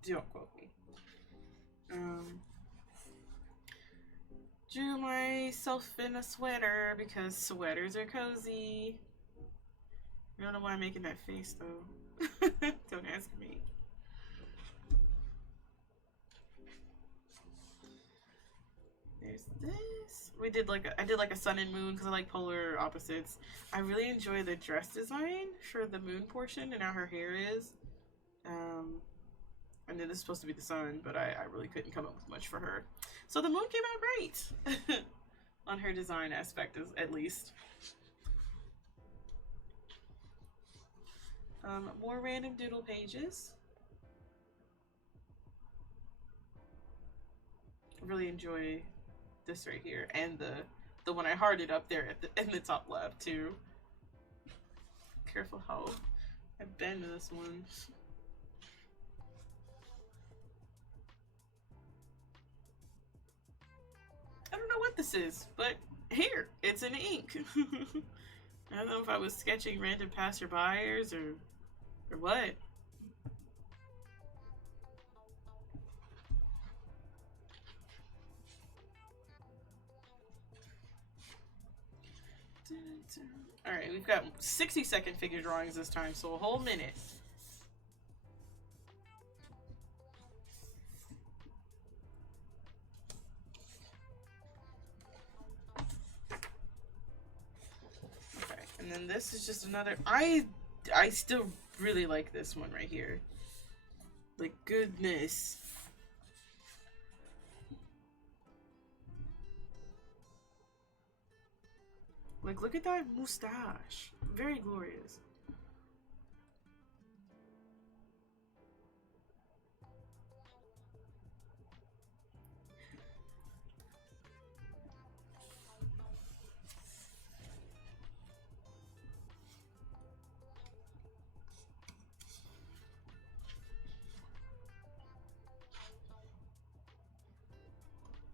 Don't quote me. Drew myself in a sweater because sweaters are cozy. I don't know why I'm making that face though. Don't ask me. There's this. I did like a sun and moon because I like polar opposites. I really enjoy the dress design for the moon portion and how her hair is. I knew this was supposed to be the sun, but I really couldn't come up with much for her. So the moon came out great on her design aspect, at least. More random doodle pages. I really enjoy this right here, and the one I hearted up there in the top left too. Careful how I bend this one. I don't know what this is, but here, it's in ink. I don't know if I was sketching random passerbyers or what. Alright, we've got 60-second figure drawings this time, so a whole minute. Okay, and then this is just another... I still really like this one right here. Like, goodness. Like, look at that mustache. Very glorious.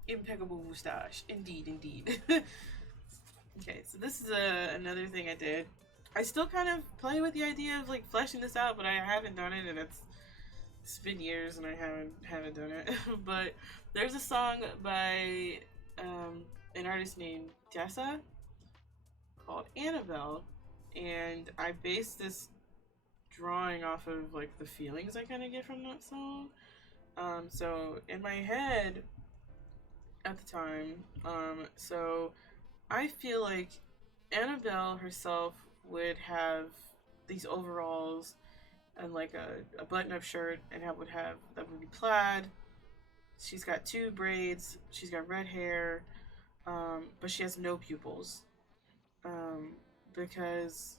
Impeccable mustache. Indeed, indeed. Okay, so this is another thing I did. I still kind of play with the idea of like fleshing this out, but I haven't done it, and it's been years and I haven't done it. But there's a song by an artist named Dessa called Annabelle, and I based this drawing off of like the feelings I kind of get from that song. So in my head at the time, so I feel like Annabelle herself would have these overalls and like a button-up shirt, and that would be plaid. She's got 2 braids. She's got red hair, but she has no pupils, because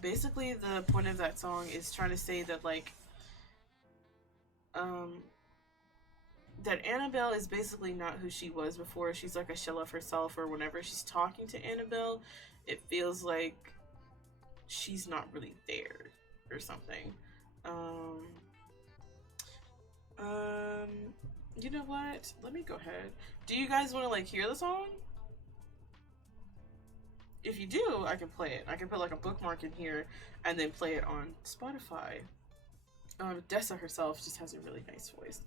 basically the point of that song is trying to say that like that Annabelle is basically not who she was before. She's like a shell of herself, or whenever she's talking to Annabelle, it feels like she's not really there or something. You know what? Let me go ahead. Do you guys want to like hear the song? If you do, I can play it. I can put like a bookmark in here and then play it on Spotify. Dessa herself just has a really nice voice.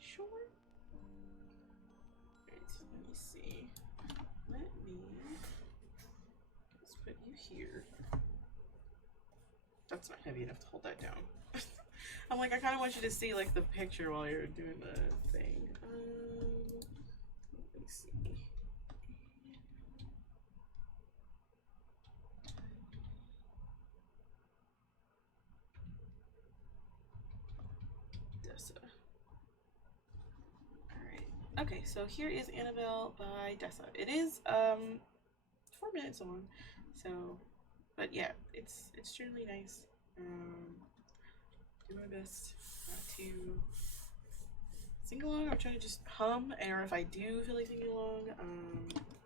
Sure. Alright, let me see. Let me just put you here. That's not heavy enough to hold that down. I'm like, I kind of want you to see like the picture while you're doing the thing. Let me see. so here is Annabelle by Dessa. It is 4 minutes long, so, but yeah, it's extremely nice. Do my best not to sing along or try to just hum, or if I do feel like singing along,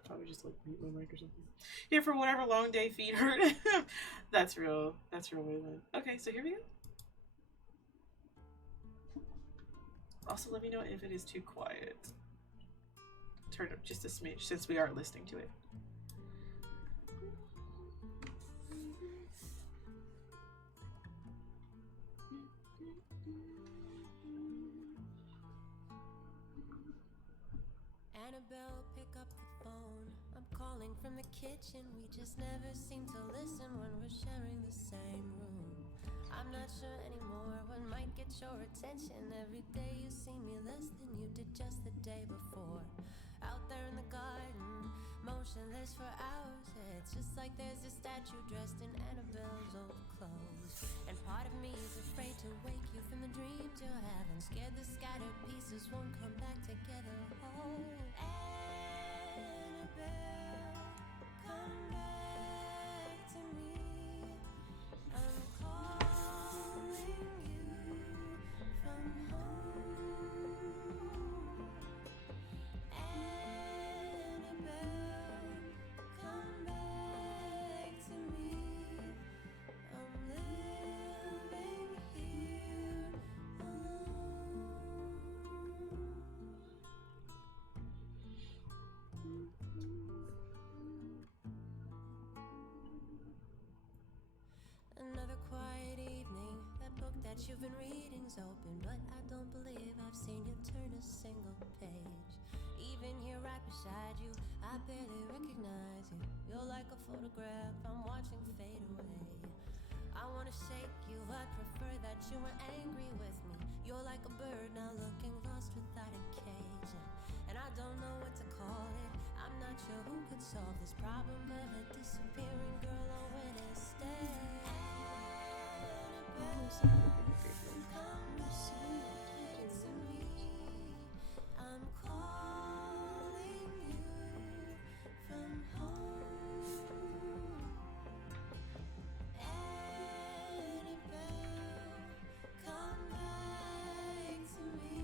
probably just like mute my mic or something. Here for whatever long day feet hurt. That's real Waylon. Okay, so here we go. Also, let me know if it is too quiet. Turn up just a smidge since we are listening to it. Annabelle, pick up the phone. I'm calling from the kitchen. We just never seem to listen when we're sharing the same room. I'm not sure anymore what might get your attention. Every day you see me less than you did just the day before. Out there in the garden, motionless for hours. It's just like there's a statue dressed in Annabelle's old clothes. And part of me is afraid to wake you from the dreams you're having. Scared the scattered pieces won't come back together whole. Annabelle, come back to me. I'm calling you from home. Annabelle, come back to me. I'm living here alone. Another quiet evening. That book that you've been reading's open, but I don't believe I've seen you turn a single page. Even here right beside you, I barely recognize you. You're like a photograph I'm watching fade away. I wanna shake you, I'd prefer that you were angry with me. You're like a bird now looking lost without a cage. And I don't know what to call it. I'm not sure who could solve this problem of a disappearing girl on Wednesday. Come back to me. I'm calling you from home. Annabelle, come back to me.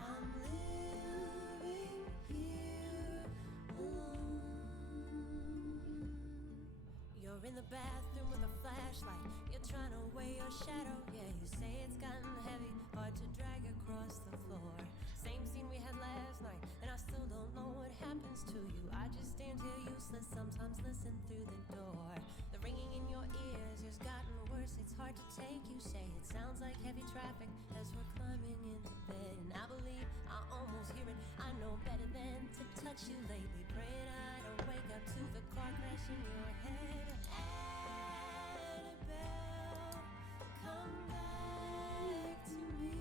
I'm living here alone. You're in the bathroom with a flashlight. You're trying to weigh your shadow. Yeah, you say it's gotten heavy, hard to drag across the floor. Same scene we had last night, and I still don't know what happens to you. I just stand here useless, sometimes listen through the door. The ringing in your ears has gotten worse, it's hard to take. You say it sounds like heavy traffic as we're climbing into bed. And I believe I almost hear it. I know better than to touch you lately. Praying I don't wake up to the car crash in your head. Annabelle, come back to me.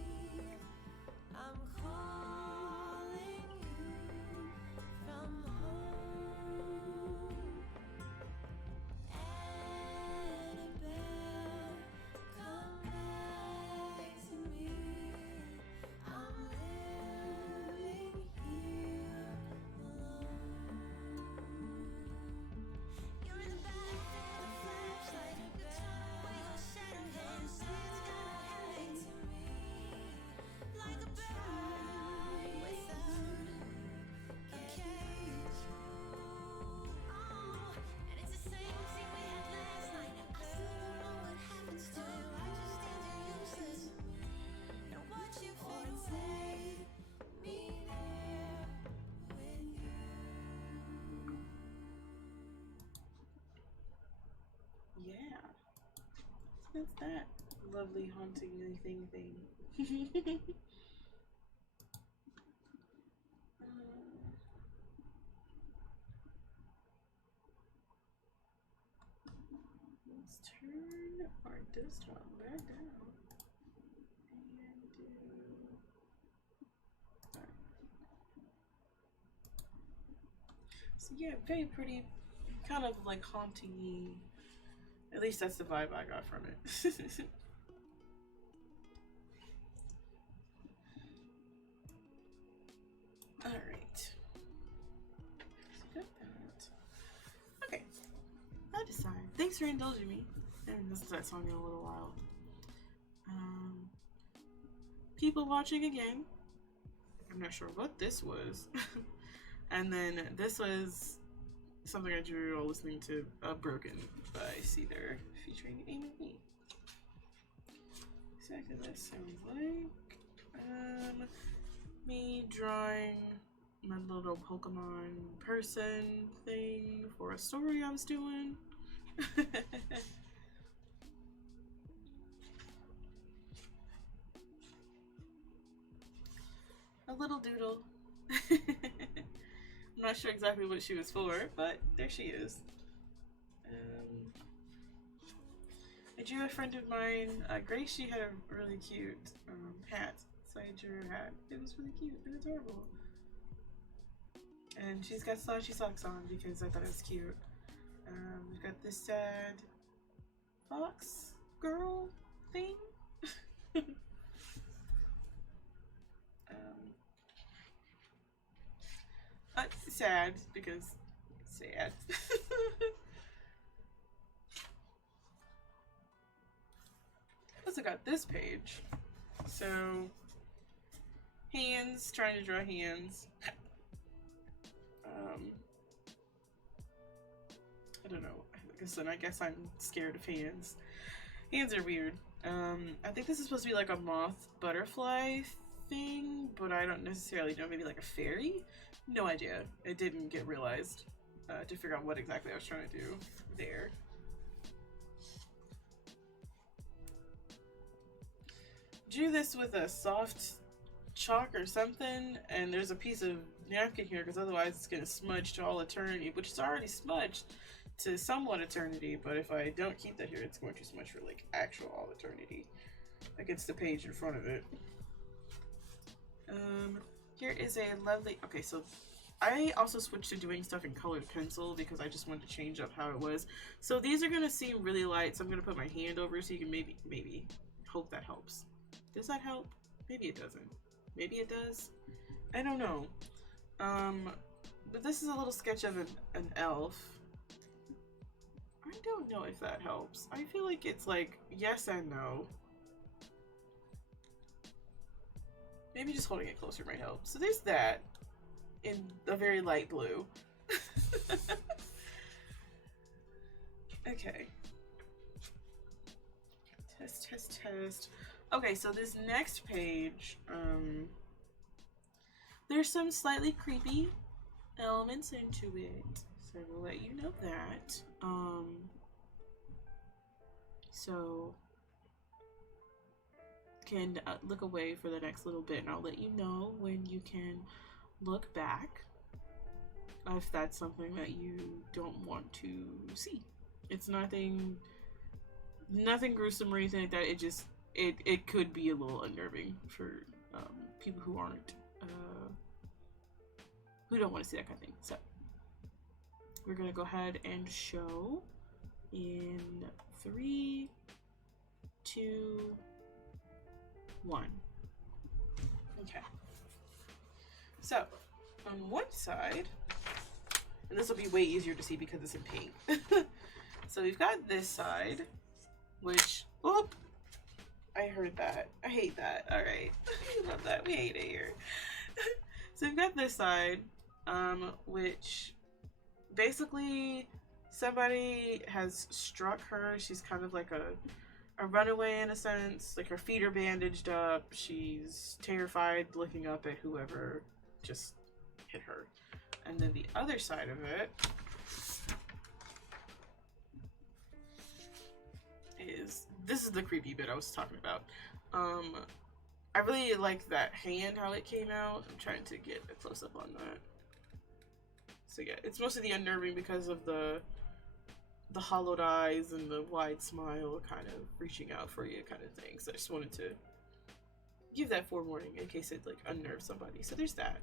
I'm calling you from home. Annabelle, come back to me. I'm living here alone. You're in the bathroom with a flashlight. You're trying to weigh your shadow. Yeah, you say it's gotten heavy to me. Like a bird without a cage. Oh, and it's the same scene we had last night. I still don't know what happens to you. I just stand here useless and watch you fade away. Me there with you. Yeah. That's that lovely haunting thing. Let's turn our desktop back down and do. Alright. So yeah, very pretty, kind of like haunting-y. At least that's the vibe I got from it. thanks for indulging me. I haven't listened to that song in a little while. People watching again. I'm not sure what this was. And then this was something I drew while listening to Broken by Cedar featuring Amy Me. Exactly what that sounds like. Me drawing my little Pokemon person thing for a story I was doing. A little doodle. I'm not sure exactly what she was for, but there she is. I drew a friend of mine, Grace. She had a really cute hat, so I drew her hat. It was really cute and adorable. And she's got slouchy socks on because I thought it was cute. We've got this sad fox girl thing. Sad because sad. Also got this page. So hands, trying to draw hands. I don't know. I guess I'm scared of hands. Hands are weird. I think this is supposed to be like a moth butterfly thing, but I don't necessarily know. Maybe like a fairy? No idea. It didn't get realized to figure out what exactly I was trying to do there. Drew this with a soft chalk or something, and there's a piece of napkin here because otherwise it's going to smudge to all eternity, which is already smudged to somewhat eternity, but if I don't keep that here, it's going to smudge for like actual all eternity against the page in front of it. Here is a lovely, okay, so I also switched to doing stuff in colored pencil because I just wanted to change up how it was. So these are going to seem really light, so I'm going to put my hand over so you can maybe hope that helps. Does that help? Maybe it doesn't. Maybe it does. I don't know. But this is a little sketch of an elf. I don't know if that helps. I feel like it's like yes and no. Maybe just holding it closer might help. So there's that in a very light blue. Okay. Test. Okay, so this next page, there's some slightly creepy elements into it. So I will let you know that. So can look away for the next little bit, and I'll let you know when you can look back if that's something that you don't want to see. It's nothing gruesome or anything like that. It just it could be a little unnerving for people who aren't who don't want to see that kind of thing. So we're gonna go ahead and show in 3, 2, 1. Okay. So on one side, and this will be way easier to see because it's in paint. So we've got this side, which, oh, I heard that. I hate that. All right. I love that. We hate it here. So we've got this side, which basically somebody has struck her. She's kind of like a runaway in a sense. Like her feet are bandaged up. She's terrified looking up at whoever just hit her. And then the other side of it is, this is the creepy bit I was talking about. I really like that hand, how it came out. I'm trying to get a close up on that. So yeah, it's mostly the unnerving because of the hollowed eyes and the wide smile kind of reaching out for you kind of thing. So I just wanted to give that forewarning in case it like unnerves somebody. So there's that.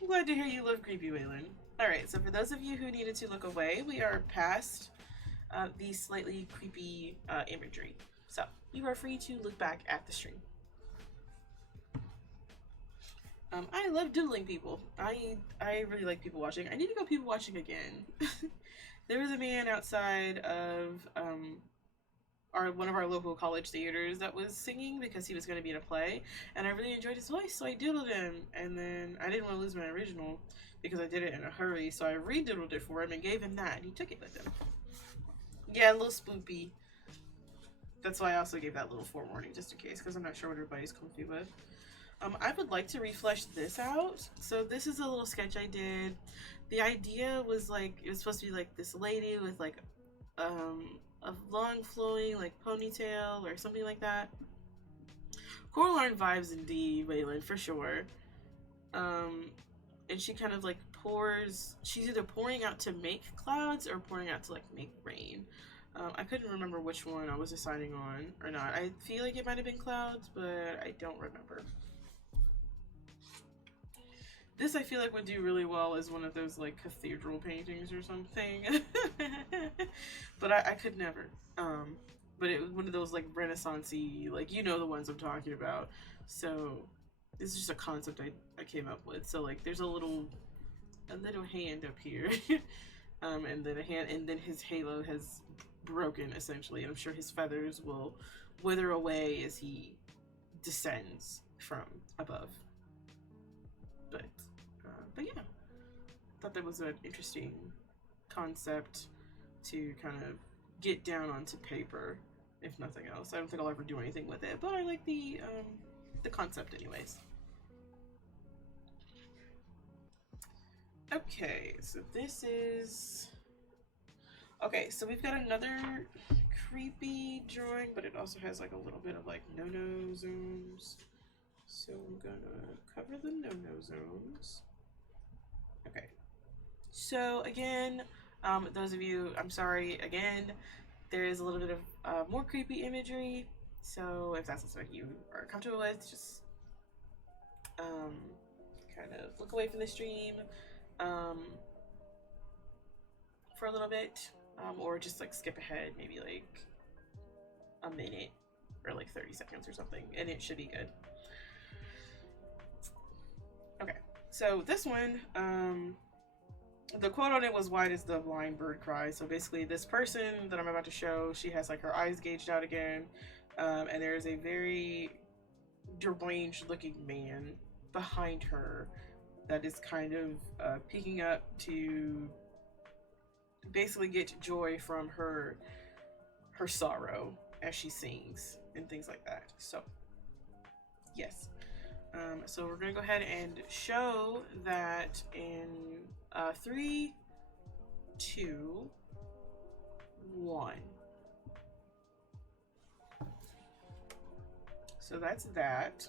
I'm glad to hear you love creepy, Waylon. Alright, so for those of you who needed to look away, we are past the slightly creepy imagery. So you are free to look back at the stream. I love doodling people. I really like people watching. I need to go people watching again. There was a man outside of our one of our local college theaters that was singing because he was going to be in a play, and I really enjoyed his voice, so I doodled him. And then I didn't want to lose my original because I did it in a hurry, so I redoodled it for him and gave him that, and he took it with him. Yeah, a little spoopy. That's why I also gave that little forewarning just in case, because I'm not sure what everybody's comfy with. I would like to reflesh this out. So this is a little sketch I did. The idea was like, it was supposed to be like this lady with like a long flowing like ponytail or something like that. Coraline vibes indeed, Waylon, for sure. And she kind of like pours, she's either pouring out to make clouds or pouring out to like make rain. I couldn't remember which one I was deciding on or not. I feel like it might have been clouds, but I don't remember. This I feel like would do really well as one of those like cathedral paintings or something. But I could never. But it was one of those like Renaissance-y, like you know the ones I'm talking about. So this is just a concept I came up with. So like there's a little hand up here. And then a hand, and then his halo has broken essentially, and I'm sure his feathers will wither away as he descends from above. But yeah, thought that was an interesting concept to kind of get down onto paper, if nothing else. I don't think I'll ever do anything with it, but I like the concept anyways. Okay, so this is... Okay, so we've got another creepy drawing, but it also has like a little bit of like no-no zones. So I'm gonna cover the no-no zones. Okay. So again, those of you, I'm sorry, again, there is a little bit of more creepy imagery. So if that's something you are comfortable with, just kind of look away from the stream for a little bit, or just like skip ahead maybe like a minute or like 30 seconds or something, and it should be good. Okay, so this one, the quote on it was, "Why does the blind bird cry?" So basically this person that I'm about to show, she has like her eyes gauged out again, and there is a very deranged looking man behind her that is kind of peeking up to basically get joy from her sorrow as she sings and things like that. So yes, so we're gonna go ahead and show that in 3, 2, 1. So that's that.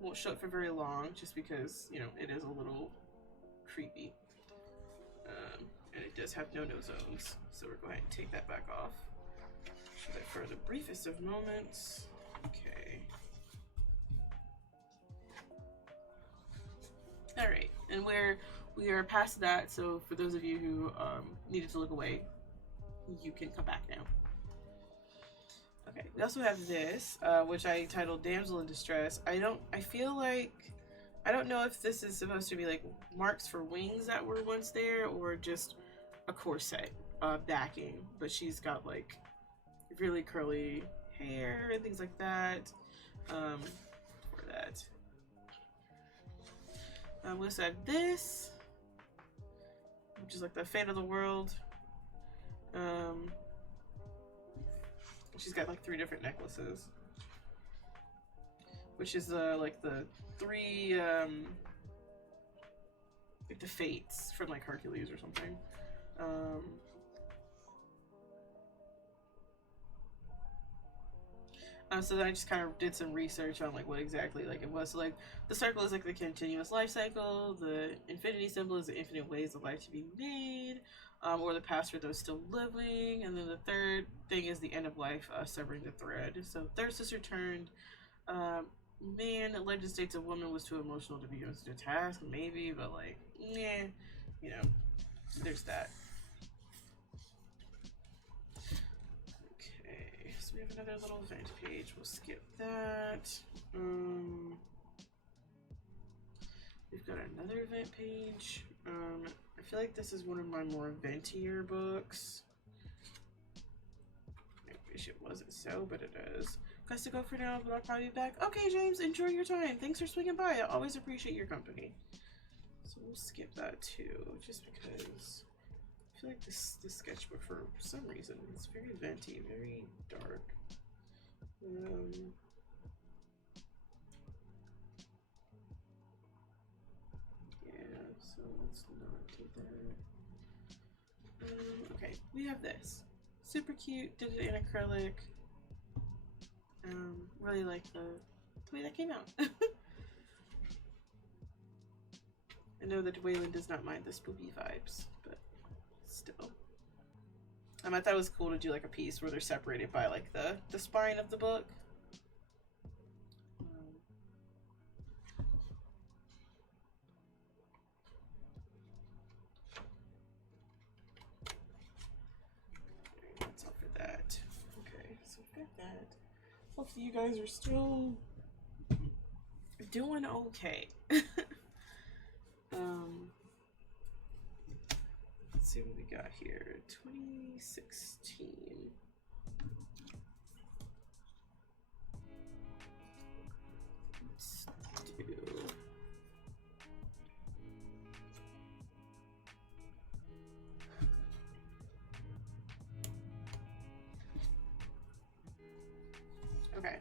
Won't show it for very long just because, you know, it is a little creepy. And it does have no-no zones. So we'll go ahead and take that back off. Show that for the briefest of moments. Okay. Alright, and we are past that, so for those of you who needed to look away, you can come back now. Okay, we also have this, which I titled Damsel in Distress. I feel like, I don't know if this is supposed to be like marks for wings that were once there, or just a corset backing, but she's got like really curly hair and things like that. For that. We also have this, which is like the fate of the world. She's got like 3 different necklaces, which is like the 3 like the fates from like Hercules or something. So then I just kind of did some research on like what exactly like it was. So like the circle is like the continuous life cycle, the infinity symbol is the infinite ways of life to be made, or the past for those still living, and then the third thing is the end of life, severing the thread. So third sister turned man legislates a woman was too emotional to be used to task, maybe, but like, yeah, you know, there's that. We have another little event page. We'll skip that. Got another event page. I feel like this is one of my more eventier books. I wish it wasn't so, but it is. Got to go for now, but I'll probably be back. Okay, James, enjoy your time. Thanks for swinging by. I always appreciate your company. So we'll skip that too, just because I feel like this sketchbook, for some reason, it's very venti, very dark. Yeah, so let's not do that. Okay, we have this. Super cute, did it in acrylic. Really like the way that came out. I know that Waylon does not mind the spoopy vibes, but still. I thought it was cool to do like a piece where they're separated by like the spine of the book. That's all for that. Okay, so we've got that. Hopefully you guys are still doing okay. Let's see what we got here. 2016. Let's do. Okay.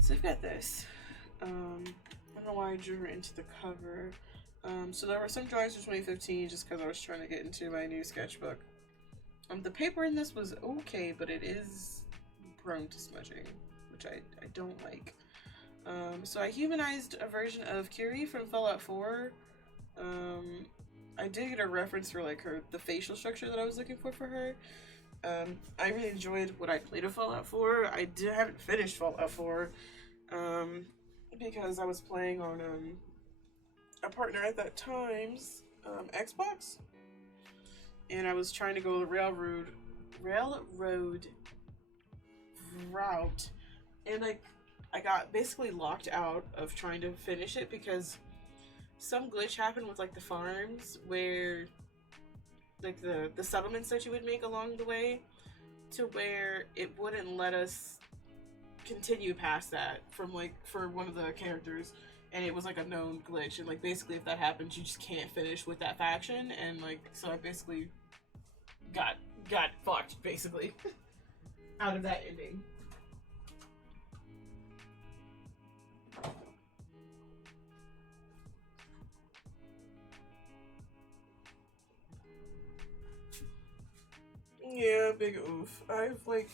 So I've got this. I don't know why I drew her into the cover. So there were some drawings from 2015 just because I was trying to get into my new sketchbook. The paper in this was okay, but it is prone to smudging, which I don't like. So I humanized a version of Curie from Fallout 4. I did get a reference for like the facial structure that I was looking for her. I really enjoyed what I played of Fallout 4. I haven't finished Fallout 4 because I was playing on a partner at that time's Xbox, and I was trying to go the railroad route, and I got basically locked out of trying to finish it because some glitch happened with like the farms where like the settlements that you would make along the way, to where it wouldn't let us continue past that from like for one of the characters, and it was like a known glitch, and like basically if that happens you just can't finish with that faction, and like so I basically got fucked basically out of that ending. Yeah, big oof. I've like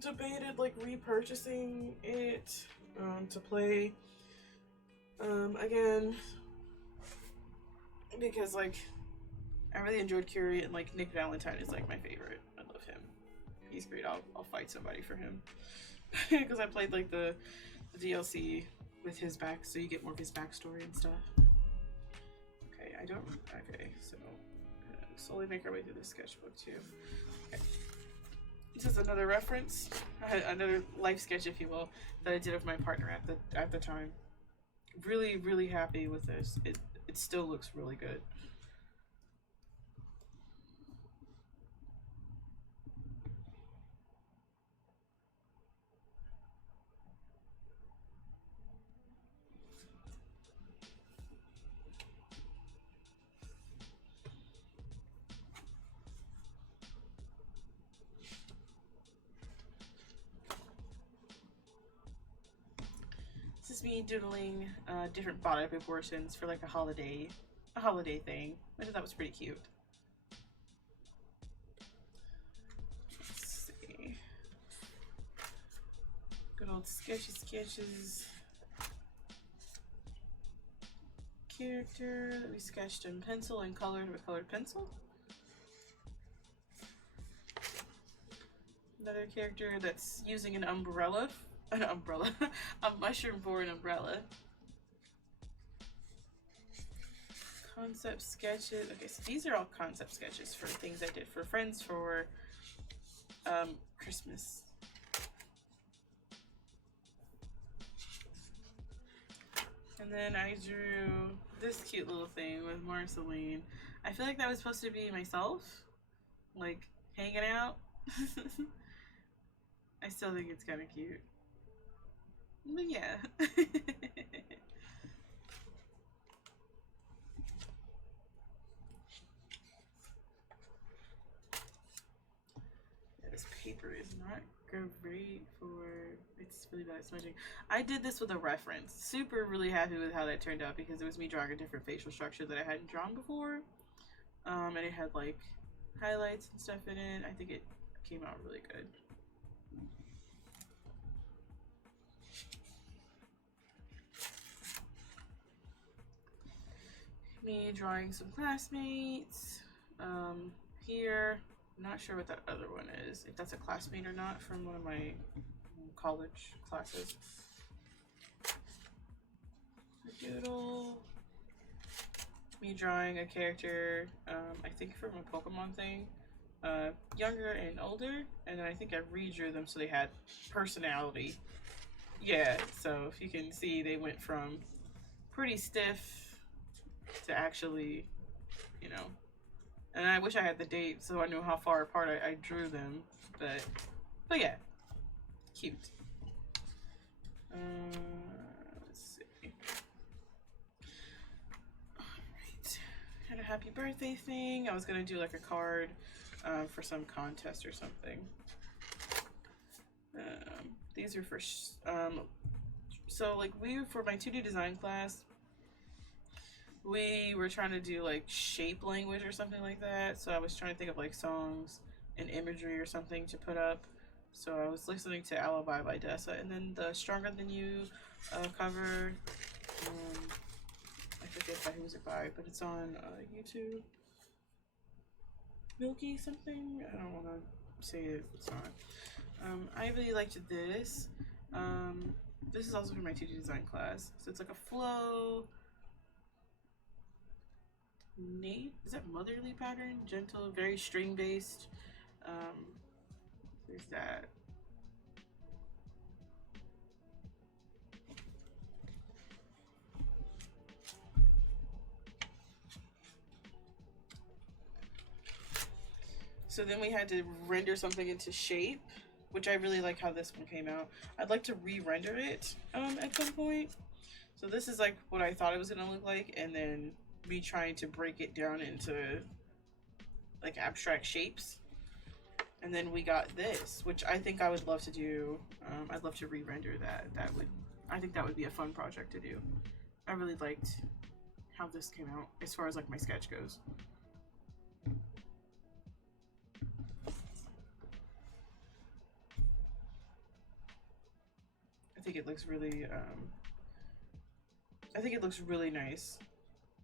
debated like repurchasing it to play again, because like I really enjoyed Curie, and like Nick Valentine is like my favorite. I love him. He's great. I'll fight somebody for him because I played like the DLC with his back, so you get more of his backstory and stuff. Okay, okay, so slowly make our way through this sketchbook too. Okay. This is another reference, another life sketch, if you will, that I did of my partner at the time. Really, really happy with this. It still looks really good. This is me doodling different body proportions for like a holiday thing. I thought that was pretty cute. Let's see. Good old sketches. Character that we sketched in pencil and colored with colored pencil. Another character that's using an umbrella, a mushroom for an umbrella. Concept sketches. Okay, so these are all concept sketches for things I did for friends for Christmas. And then I drew this cute little thing with Marceline. I feel like that was supposed to be myself, like hanging out. I still think it's kind of cute. But yeah. This paper is not great for, it's really bad at smudging. I did this with a reference. Super really happy with how that turned out because it was me drawing a different facial structure that I hadn't drawn before. And it had like highlights and stuff in it. I think it came out really good. Me drawing some classmates. Here, I'm not sure what that other one is, if that's a classmate or not from one of my college classes. A doodle. Me drawing a character, I think from a Pokemon thing, younger and older, and then I think I redrew them so they had personality. Yeah, so if you can see, they went from pretty stiff to actually, you know, and I wish I had the date so I knew how far apart I drew them, but yeah, cute. Let's see. Alright, had a happy birthday thing. I was gonna do like a card for some contest or something. These are for, so like for my 2D design class, we were trying to do like shape language or something like that. So I was trying to think of like songs and imagery or something to put up. So I was listening to Alibi by Dessa, and then the Stronger Than You cover. I forget who was it by, but it's on YouTube. Milky something? I don't want to say it. It's not. I really liked this. This is also for my 2D design class. So it's like a flow. Is that motherly pattern? Gentle, very string based. There's that. So then we had to render something into shape, which I really like how this one came out. I'd like to re-render it at some point. So this is like what I thought it was gonna look like, and then me trying to break it down into like abstract shapes. And then we got this, which I think I would love to do. I'd love to re-render that. I think that would be a fun project to do. I really liked how this came out as far as like my sketch goes. I think it looks really, nice.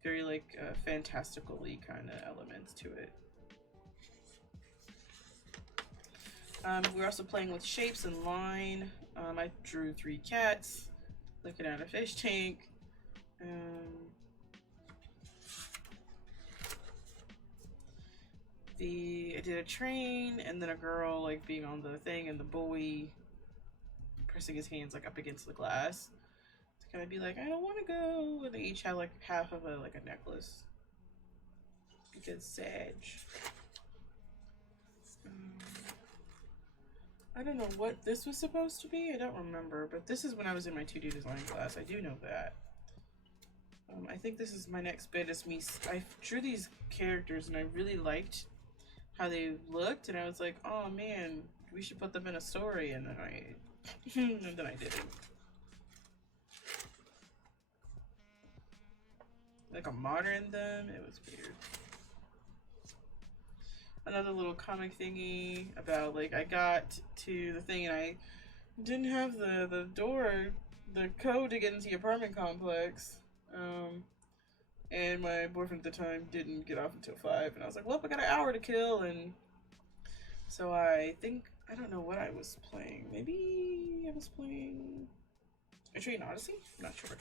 Very like fantastical-y kind of elements to it. We're also playing with shapes and line. I drew 3 cats looking at a fish tank. I did a train and then a girl like being on the thing and the boy pressing his hands like up against the glass to kind of be like, I don't want to go. And they each have like half of a necklace because Sag. I don't know what this was supposed to be. I don't remember, but this is when I was in my 2D design class. I do know that. I think this is my next bit. Is me. I drew these characters and I really liked how they looked, and I was like, oh man, we should put them in a story, and then I didn't. Like a modern them, it was weird. Another little comic thingy about like I got to the thing and I didn't have the code to get into the apartment complex. And my boyfriend at the time didn't get off until 5, and I was like, well, I got an hour to kill, and so I don't know what I was playing. Maybe I was playing Etrian Odyssey? I'm not sure.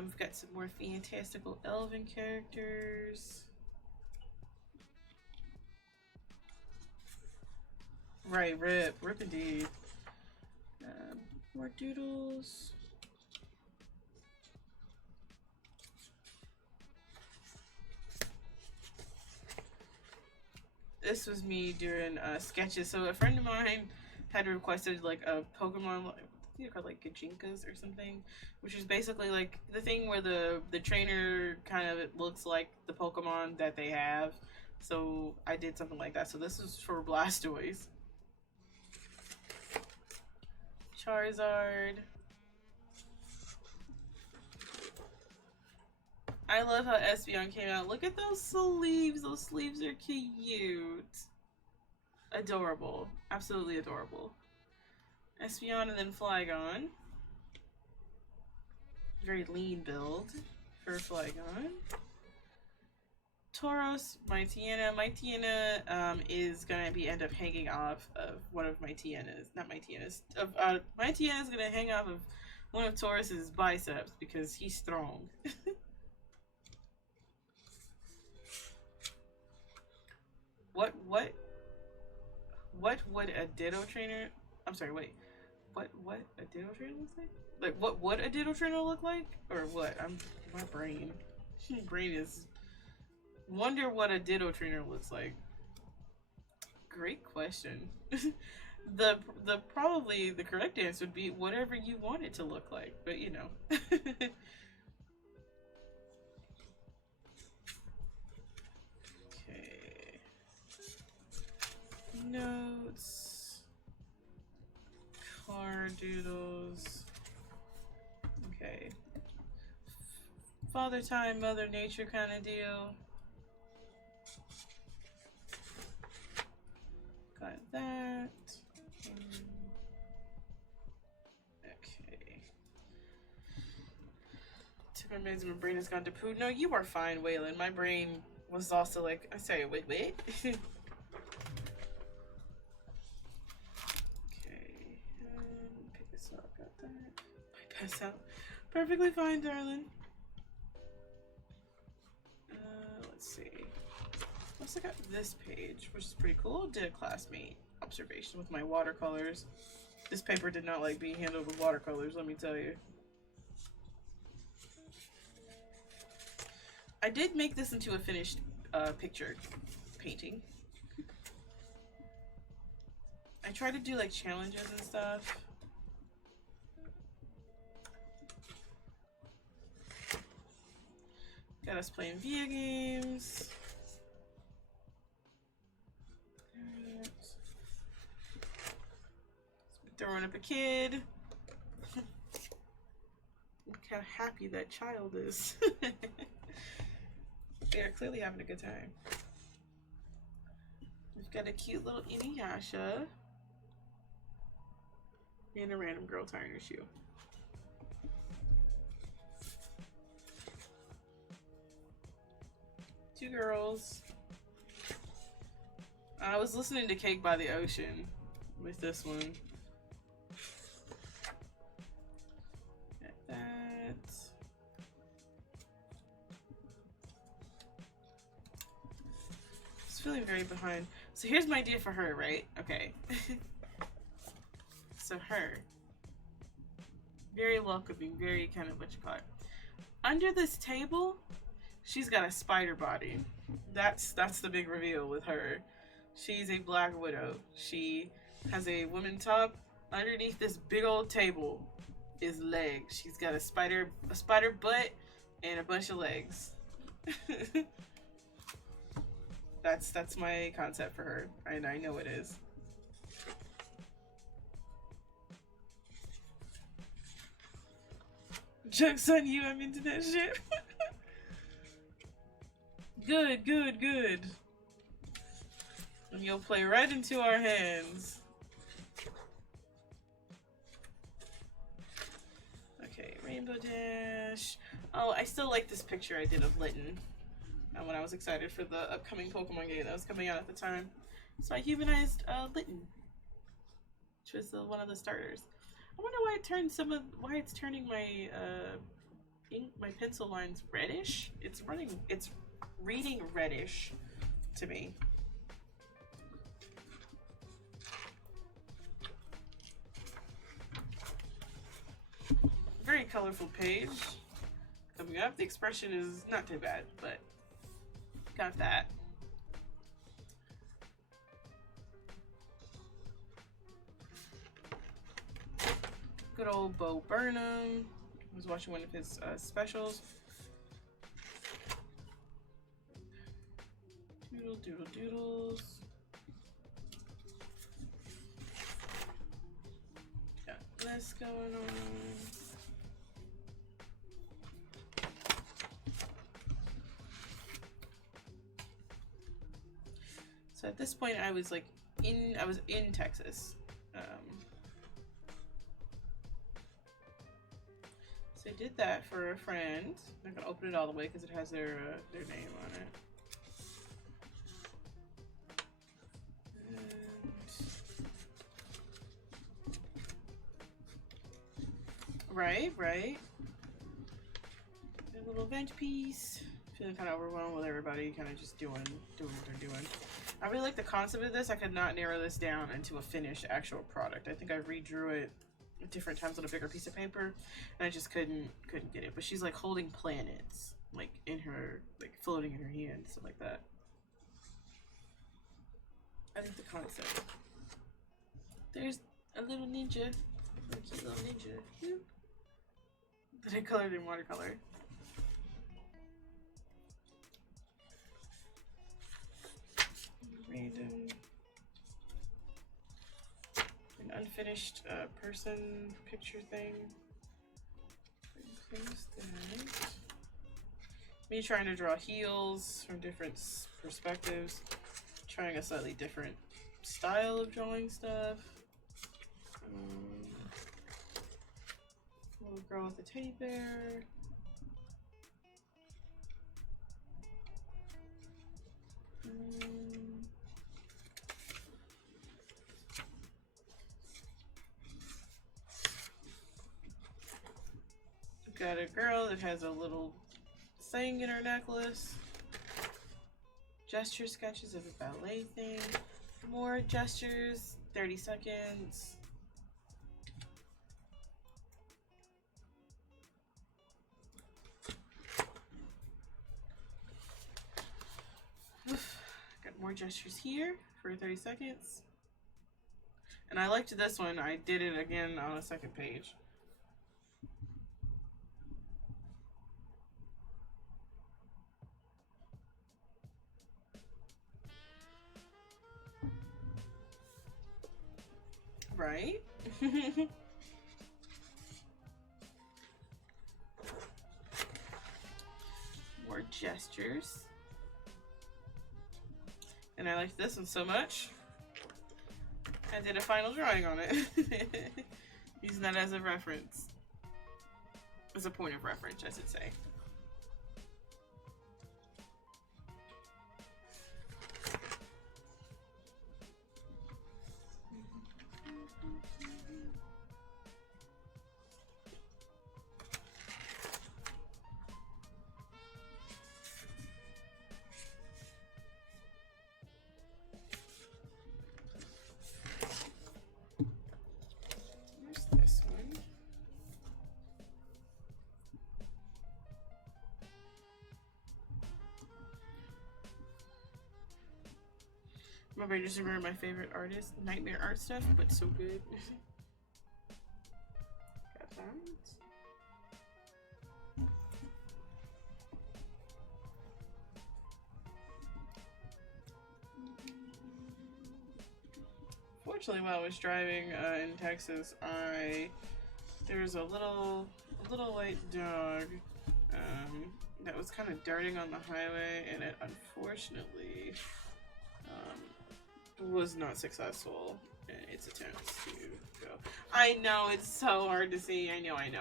We've got some more fantastical elven characters. Right, rip indeed. More doodles. this was me doing sketches. So a friend of mine had requested like a Pokemon, I think they're called like Gajinkas or something, which is basically like the thing where the trainer kind of looks like the Pokemon that they have. So I did something like that. So this is for Blastoise. Charizard. I love how Espeon came out. Look at those sleeves. Those sleeves are cute. Adorable. Absolutely adorable. Espeon and then Flygon. Very lean build for Flygon. Tauros, Mightyena. Mightyena is gonna end up hanging off of one of Mightyena's, not Mightyena's. Mightyena is gonna hang off of one of Taurus's biceps because he's strong. What would a Ditto trainer? I'm sorry, wait. What a Ditto trainer looks like? Like what would a Ditto trainer look like? Or what? My brain is. Wonder what a Ditto trainer looks like. Great question. the probably the correct answer would be whatever you want it to look like, but you know. Okay. Notes. Car doodles. Okay. Father time, Mother Nature kind of deal. Got that. Okay. Took my meds and my brain has gone to poo. No, you are fine, Waylon. My brain was also like, I'm sorry, wait. Okay. Pick this up. Got that. I pass out. Perfectly fine, darling. Let's see. Also got this page, which is pretty cool. Did a classmate observation with my watercolors. This paper did not like being handled with watercolors, let me tell you. I did make this into a finished picture painting. I try to do like challenges and stuff. Got us playing video games. Throwing up a kid. Look how happy that child is. They are clearly having a good time. We've got a cute little Inuyasha. And a random girl tying her shoe. Two girls. I was listening to Cake by the Ocean with this one. Got that. Just feeling very behind. So here's my idea for her, right? Okay. So her. Very welcoming, very kind of what you call it. Under this table, she's got a spider body. That's the big reveal with her. She's a Black Widow. She has a woman top. Underneath this big old table is legs. She's got a spider butt and a bunch of legs. That's my concept for her. And I know it is. Joke's on you, I'm into that shit. Good. And you'll play right into our hands. Okay, Rainbow Dash. Oh, I still like this picture I did of Litten. When I was excited for the upcoming Pokemon game that was coming out at the time. So I humanized Litten, which was one of the starters. I wonder why it's turning my my pencil lines reddish. It's reading reddish to me. Very colorful page coming up. The expression is not too bad, but got that. Good old Bo Burnham. I was watching one of his specials. Doodle doodle doodles. Got this going on. So at this point, I was in Texas. So I did that for a friend. I'm not gonna open it all the way because it has their name on it. And... right. A little event piece. Feeling kind of overwhelmed with everybody, kind of just doing what they're doing. I really like the concept of this. I could not narrow this down into a finished actual product. I think I redrew it at different times on a bigger piece of paper, and I just couldn't get it. But she's like holding planets, like in her, like floating in her hand, stuff like that. I think the concept. There's a little ninja, a cute little ninja that I colored in watercolor. Random. An unfinished person picture thing. Close that. Me trying to draw heels from different perspectives. Trying a slightly different style of drawing stuff. Little girl with a teddy bear. Got a girl that has a little thing in her necklace. Gesture sketches of a ballet thing. More gestures, 30 seconds. Got more gestures here for 30 seconds. And I liked this one. I did it again on a second page. Right? More gestures. And I liked this one so much, I did a final drawing on it. Using that as a reference. As a point of reference, I should say. I just remember my favorite artist, Nightmare Art Stuff, but so good. Got that. Fortunately, while I was driving in Texas, there was a little white dog that was kind of darting on the highway, and it unfortunately was not successful in its attempts to go. I know, it's so hard to see. I know. I'm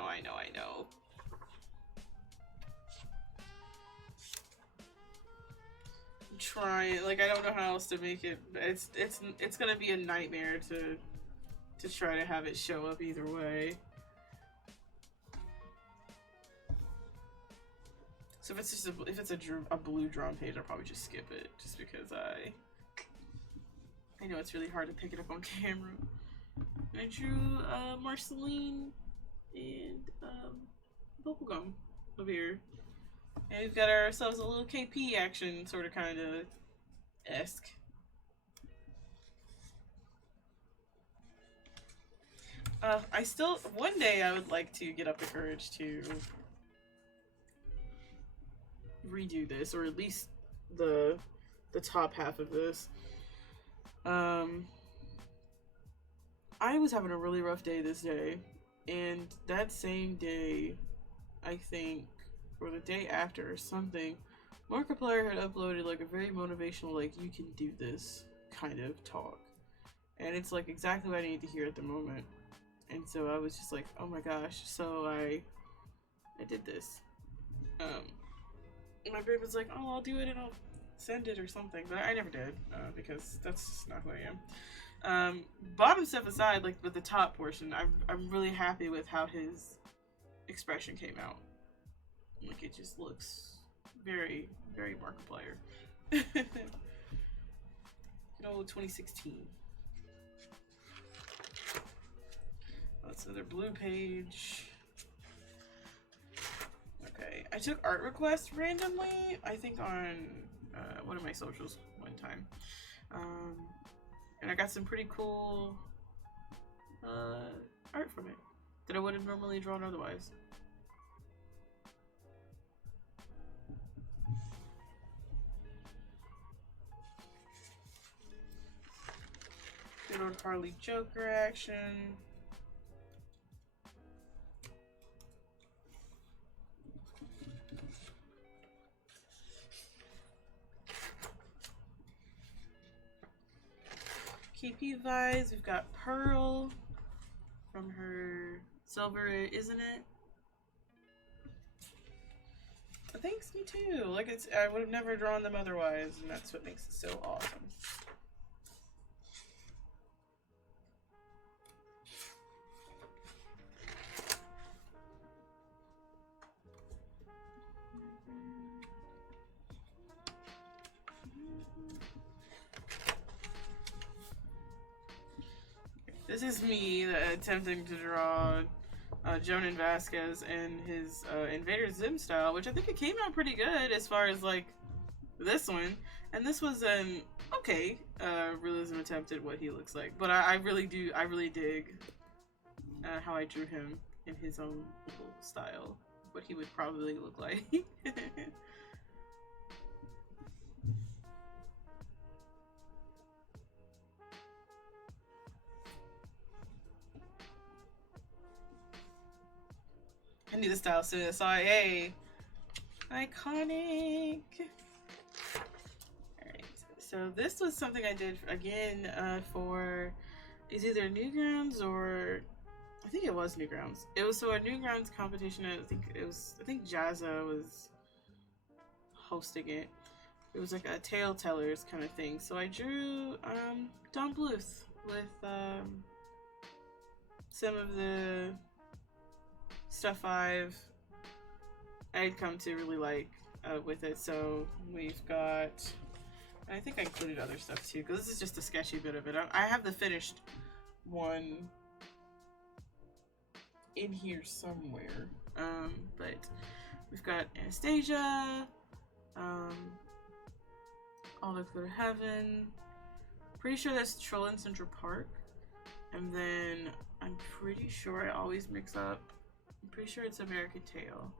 trying, like, I don't know how else to make it. It's gonna be a nightmare to try to have it show up either way. So if it's a blue drawn page, I'll probably just skip it, just because I know it's really hard to pick it up on camera. I drew Marceline and Bubblegum over here. And we've got ourselves a little KP action, sort of kind of esque. I still, one day I would like to get up the courage to redo this, or at least the top half of this. I was having a really rough day this day, and that same day, I think, or the day after or something, Markiplier had uploaded like a very motivational, like, you can do this kind of talk. And it's like exactly what I need to hear at the moment. And so I was just like, oh my gosh. So I did this. My brain was like, oh, I'll do it and I'll send it or something. But I never did, because that's not who I am. Bottom stuff aside, like with the top portion, I'm really happy with how his expression came out. Like, it just looks very, very Markiplier. Good old 2016. That's another blue page. Okay, I took art requests randomly, I think on one of my socials one time. And I got some pretty cool art from it that I would have normally drawn otherwise. Good old Harley Joker action. KP vibes. We've got Pearl from her Silver, Isn't It? Thanks, me too. Like, it's, I would have never drawn them otherwise, and that's what makes it so awesome. This is me attempting to draw Jonan Vasquez in his Invader Zim style, which I think it came out pretty good as far as like this one. And this was an okay realism attempt at what he looks like. But I really dig how I drew him in his own little style, what he would probably look like. I need the style soon. Hey, iconic. Alright, so this was something I did again for, it's either Newgrounds or, I think it was Newgrounds. It was so a Newgrounds competition. I think Jazza was hosting it. It was like a tale tellers kind of thing. So I drew Don Bluth with some of the stuff I'd come to really like with it. So we've got, I think I included other stuff too, because this is just a sketchy bit of it. I have the finished one in here somewhere. But we've got Anastasia, All Let's Go to Heaven. Pretty sure that's Troll in Central Park. And then I'm pretty sure I always mix up. I'm pretty sure it's American Tail.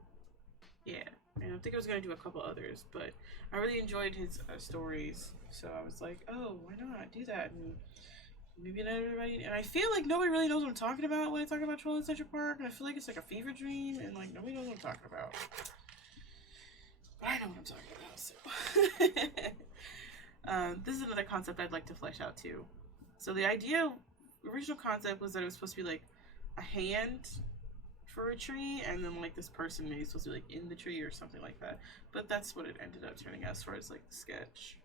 Yeah, and I think I was gonna do a couple others, but I really enjoyed his stories, so I was like, oh, why not do that? And maybe not everybody. And I feel like nobody really knows what I'm talking about when I talk about Troll in Central Park, and I feel like it's like a fever dream, and like nobody knows what I'm talking about. But I know what I'm talking about. So this is another concept I'd like to flesh out too. So the original concept was that it was supposed to be like a hand for a tree, and then like this person maybe supposed to be like in the tree or something like that. But that's what it ended up turning out as far as like the sketch.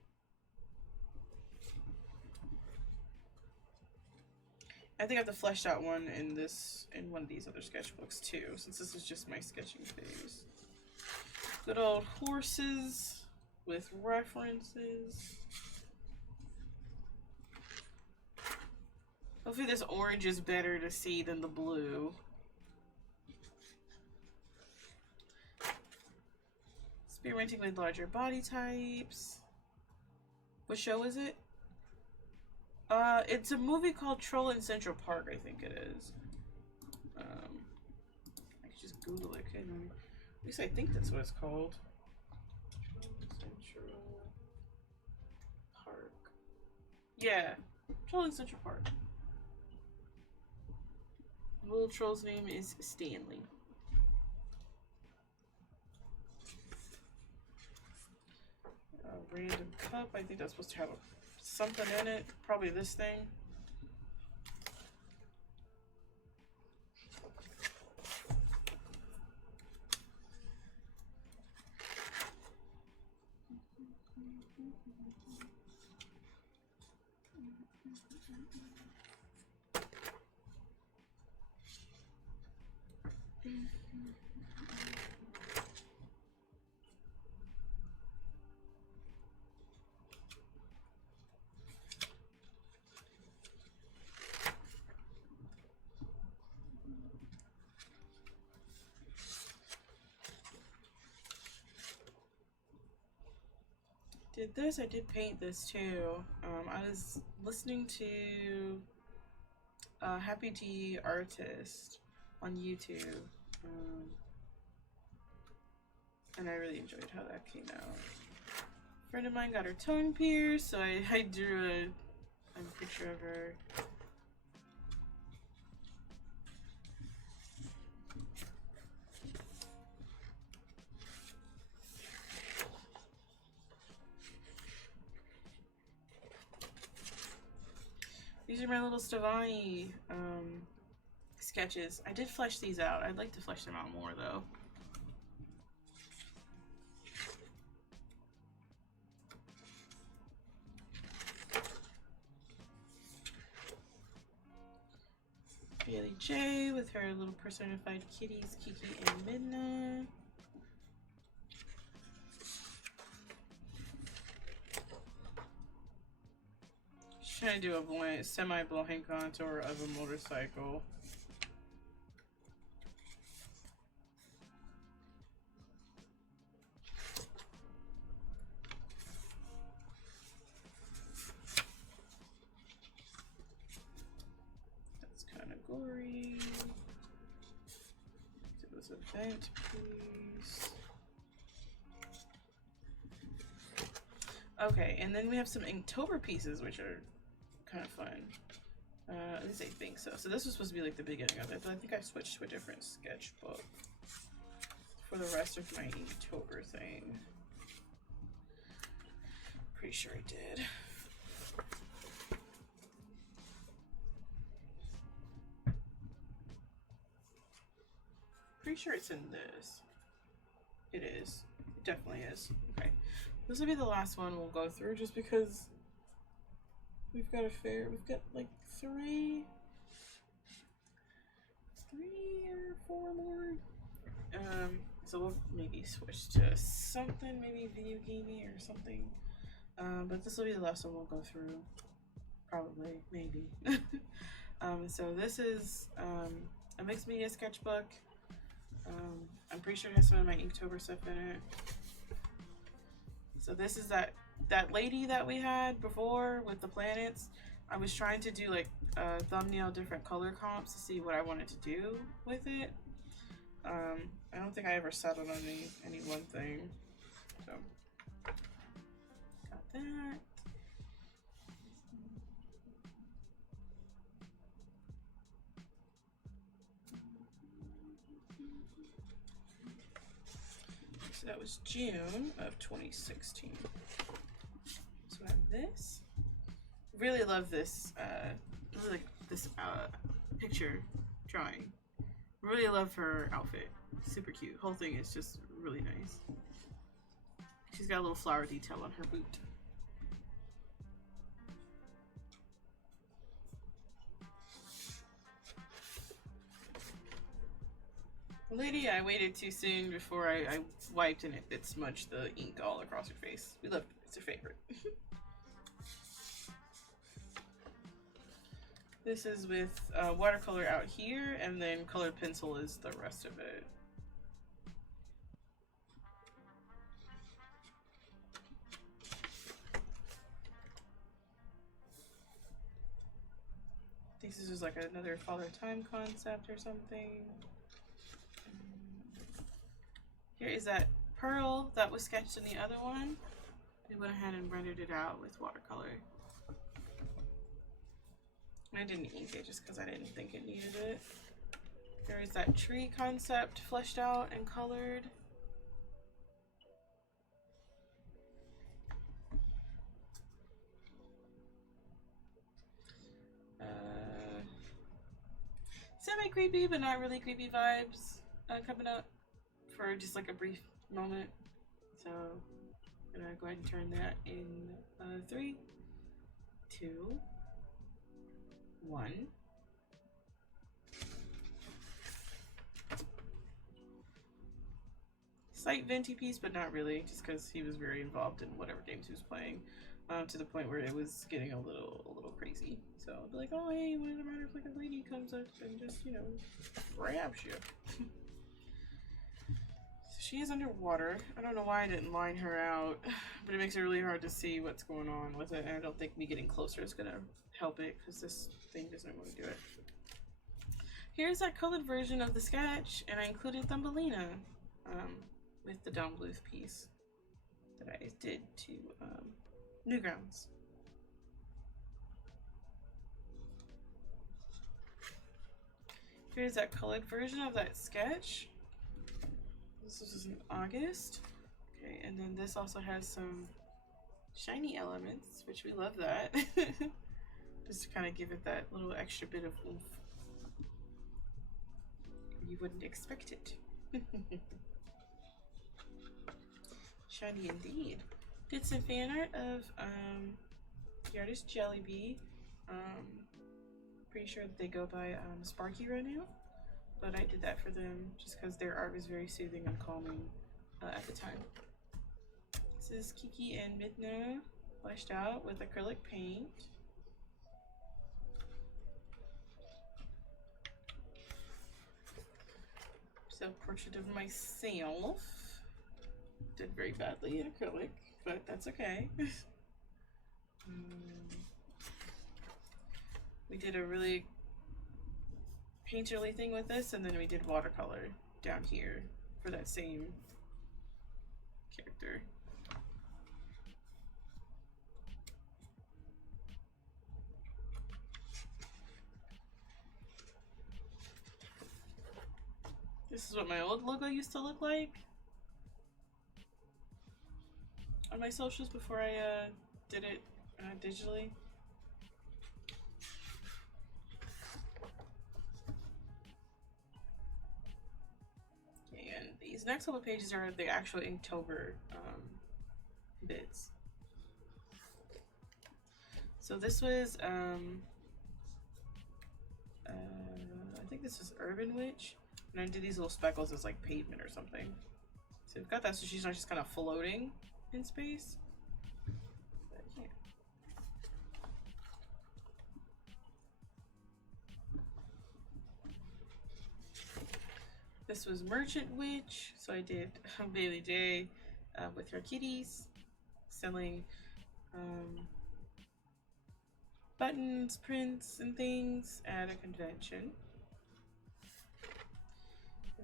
I think I have the fleshed out one in one of these other sketchbooks too, since this is just my sketching phase. Good old horses with references. Hopefully this orange is better to see than the blue. Experimenting with larger body types. What show is it? It's a movie called Troll in Central Park, I think it is. just Google it, couldn't I? At least I think that's what it's called. Central Park. Yeah, Trolling Central Park. The little troll's name is Stanley. A random cup. I think that's supposed to have something in it. Probably this thing. Did this? I did paint this too. I was listening to Happy G Artist on YouTube, and I really enjoyed how that came out. A friend of mine got her tongue pierced, so I drew a picture of her. These are my little Stevani sketches. I did flesh these out. I'd like to flesh them out more though. Bailey J with her little personified kitties, Kiki and Midna. Trying to do a semi-blank contour of a motorcycle. That's kind of gory. It was a bent piece. Okay, and then we have some Inktober pieces, which are kind of fun. At least I think so. So this was supposed to be like the beginning of it, but I think I switched to a different sketchbook for the rest of my Inktober thing. Pretty sure I did. Pretty sure it's in this. It is. It definitely is. Okay. This will be the last one we'll go through just because we've got like three or four more. So we'll maybe switch to something, maybe video gaming or something. But this will be the last one we'll go through. Probably, maybe. So this is a mixed media sketchbook. I'm pretty sure it has some of my Inktober stuff in it. So this is that lady that we had before with the planets. I was trying to do like thumbnail different color comps to see what I wanted to do with it. I don't think I ever settled on any one thing. So got that. So that was June of 2016. So I have this. Really love this. This picture drawing. Really love her outfit. Super cute. Whole thing is just really nice. She's got a little flower detail on her boot. Lady, I waited too soon before I wiped and it smudged the ink all across her face. We love it. It's her favorite. This is with watercolor out here, and then colored pencil is the rest of it. This is just like another Father Time concept or something. is that pearl that was sketched in the other one. We went ahead and rendered it out with watercolor. I didn't ink it just because I didn't think it needed it. There is that tree concept fleshed out and colored. Semi-creepy, but not really creepy vibes coming up for just like a brief moment. So I'm gonna go ahead and turn that in 3, 2, 1. Slight venti piece, but not really, just because he was very involved in whatever games he was playing, to the point where it was getting a little crazy. So I'll be like, oh hey, what does it matter if like a lady comes up and just, you know, grabs you? So she is underwater. I don't know why I didn't line her out, but it makes it really hard to see what's going on with it, and I don't think me getting closer is gonna help it, because this thing doesn't want to do it. Here's that colored version of the sketch, and I included Thumbelina with the Don Bluth piece that I did to Newgrounds. Here's that colored version of that sketch. This was in August. Okay, and then this also has some shiny elements, which we love that. Just to kind of give it that little extra bit of oomph. You wouldn't expect it. Shiny indeed. Did some fan art of the artist Jellybee. Pretty sure that they go by Sparky right now, but I did that for them just because their art was very soothing and calming at the time. This is Kiki and Midna fleshed out with acrylic paint. So portrait of myself. Did very badly in acrylic, but that's okay. We did a really painterly thing with this, and then we did watercolor down here for that same character. This is what my old logo used to look like on my socials before I did it digitally. And these next couple pages are the actual Inktober bits. So this was I think this is Urban Witch, and I did these little speckles as like pavement or something. So we've got that, so she's not just kind of floating in space. But yeah. This was Merchant Witch, so I did Bailey J with her kitties, selling buttons, prints, and things at a convention.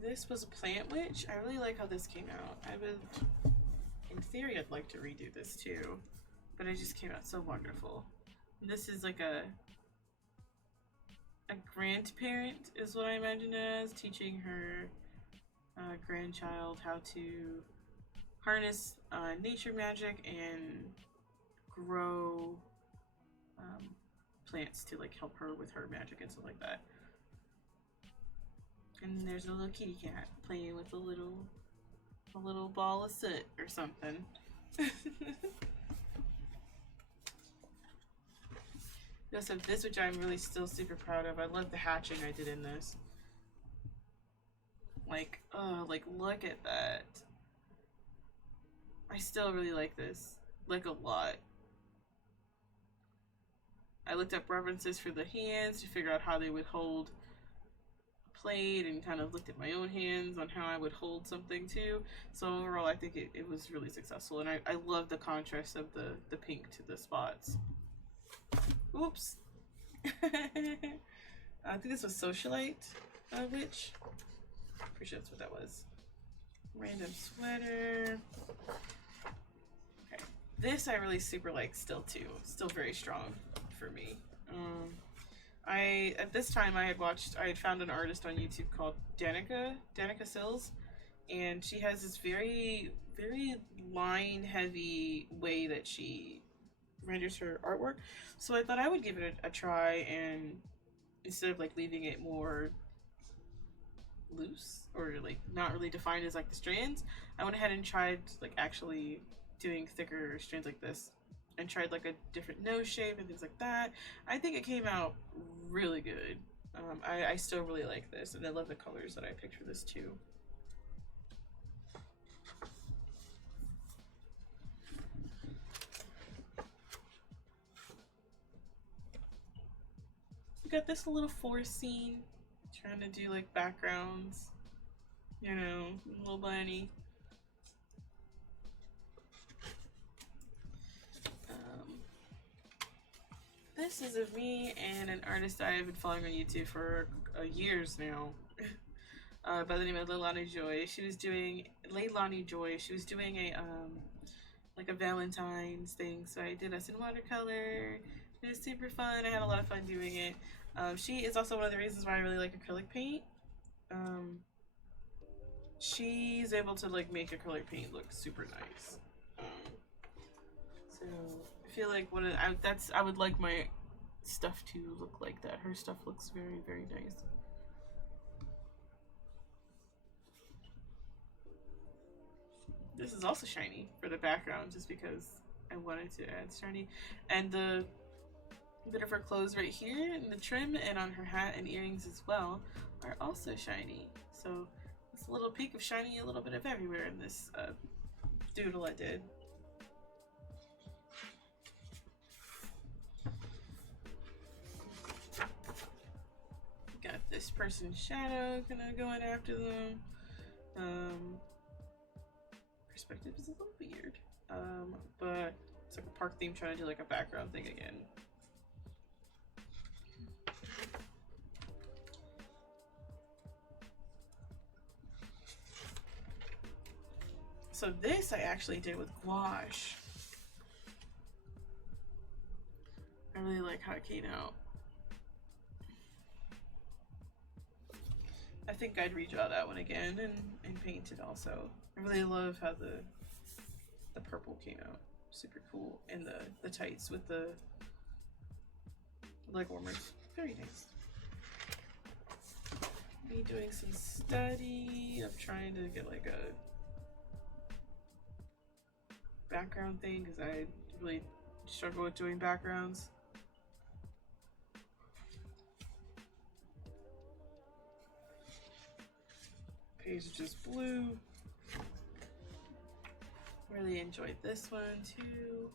This was a Plant Witch. I really like how this came out. I would, in theory, I'd like to redo this too, but it just came out so wonderful. And this is like a grandparent is what I imagine it as, teaching her grandchild how to harness nature magic and grow plants to like help her with her magic and stuff like that. And there's a little kitty cat playing with a little ball of soot or something. We also have this, which I'm really still super proud of. I love the hatching I did in this. Like, oh, like look at that. I still really like this, like a lot. I looked up references for the hands to figure out how they would hold a plate, and kind of looked at my own hands on how I would hold something too. So overall, I think it was really successful, and I love the contrast of the pink to the spots. Oops. I think this was Socialite Witch. Pretty sure that's what that was. Random sweater. Okay. This I really super like still too. Still very strong for me. At this time I had found an artist on YouTube called Danica Sills, and she has this very line heavy way that she renders her artwork. So I thought I would give it a try, and instead of like leaving it more loose or like not really defined as like the strands, I went ahead and tried like actually doing thicker strands like this, and tried like a different nose shape and things like that. I think it came out really good. I still really like this, and I love the colors that I picked for this too. We got this little forest scene, trying to do like backgrounds, you know, little bunny. This is of me and an artist I have been following on YouTube for years now, by the name of Leilani Joy. She was doing a like a Valentine's thing. So I did us in watercolor. It was super fun. I had a lot of fun doing it. She is also one of the reasons why I really like acrylic paint. She's able to like make acrylic paint look super nice. So I feel like I would like my stuff to look like that. Her stuff looks very nice. This is also shiny for the background, just because I wanted to add shiny. And the bit of her clothes right here, and the trim, and on her hat and earrings as well, are also shiny. So it's a little peak of shiny, a little bit of everywhere in this doodle I did. Got this person's shadow kind of going after them. Perspective is a little weird, but it's like a park theme trying to do like a background thing again. So this I actually did with gouache. I really like how it came out. I think I'd redraw that one again and paint it also. I really love how the purple came out. Super cool. And the tights with the leg warmers. Very nice. Me doing some study of trying to get like a background thing, because I really struggle with doing backgrounds. Page is just blue. Really enjoyed this one too.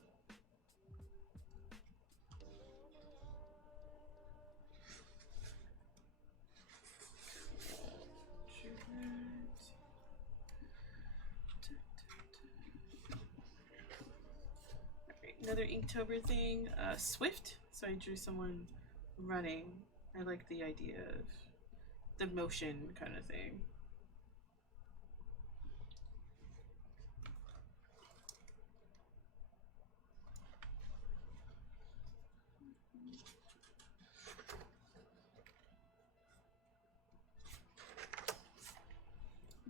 Alright, another Inktober thing, Swift. So I drew someone running. I like the idea of the motion kind of thing.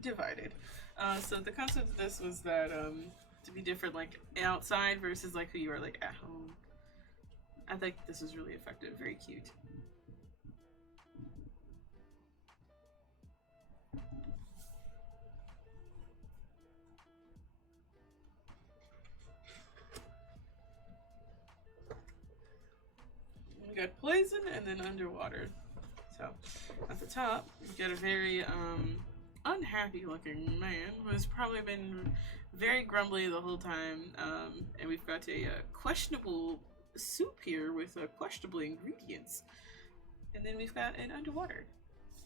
Divided. So the concept of this was that to be different, like outside versus like who you are like at home. I think this was really effective, very cute. We got poison and then underwater. So at the top, we get a very unhappy looking man who's probably been very grumbly the whole time, and we've got a questionable soup here with questionable ingredients, and then we've got an underwater,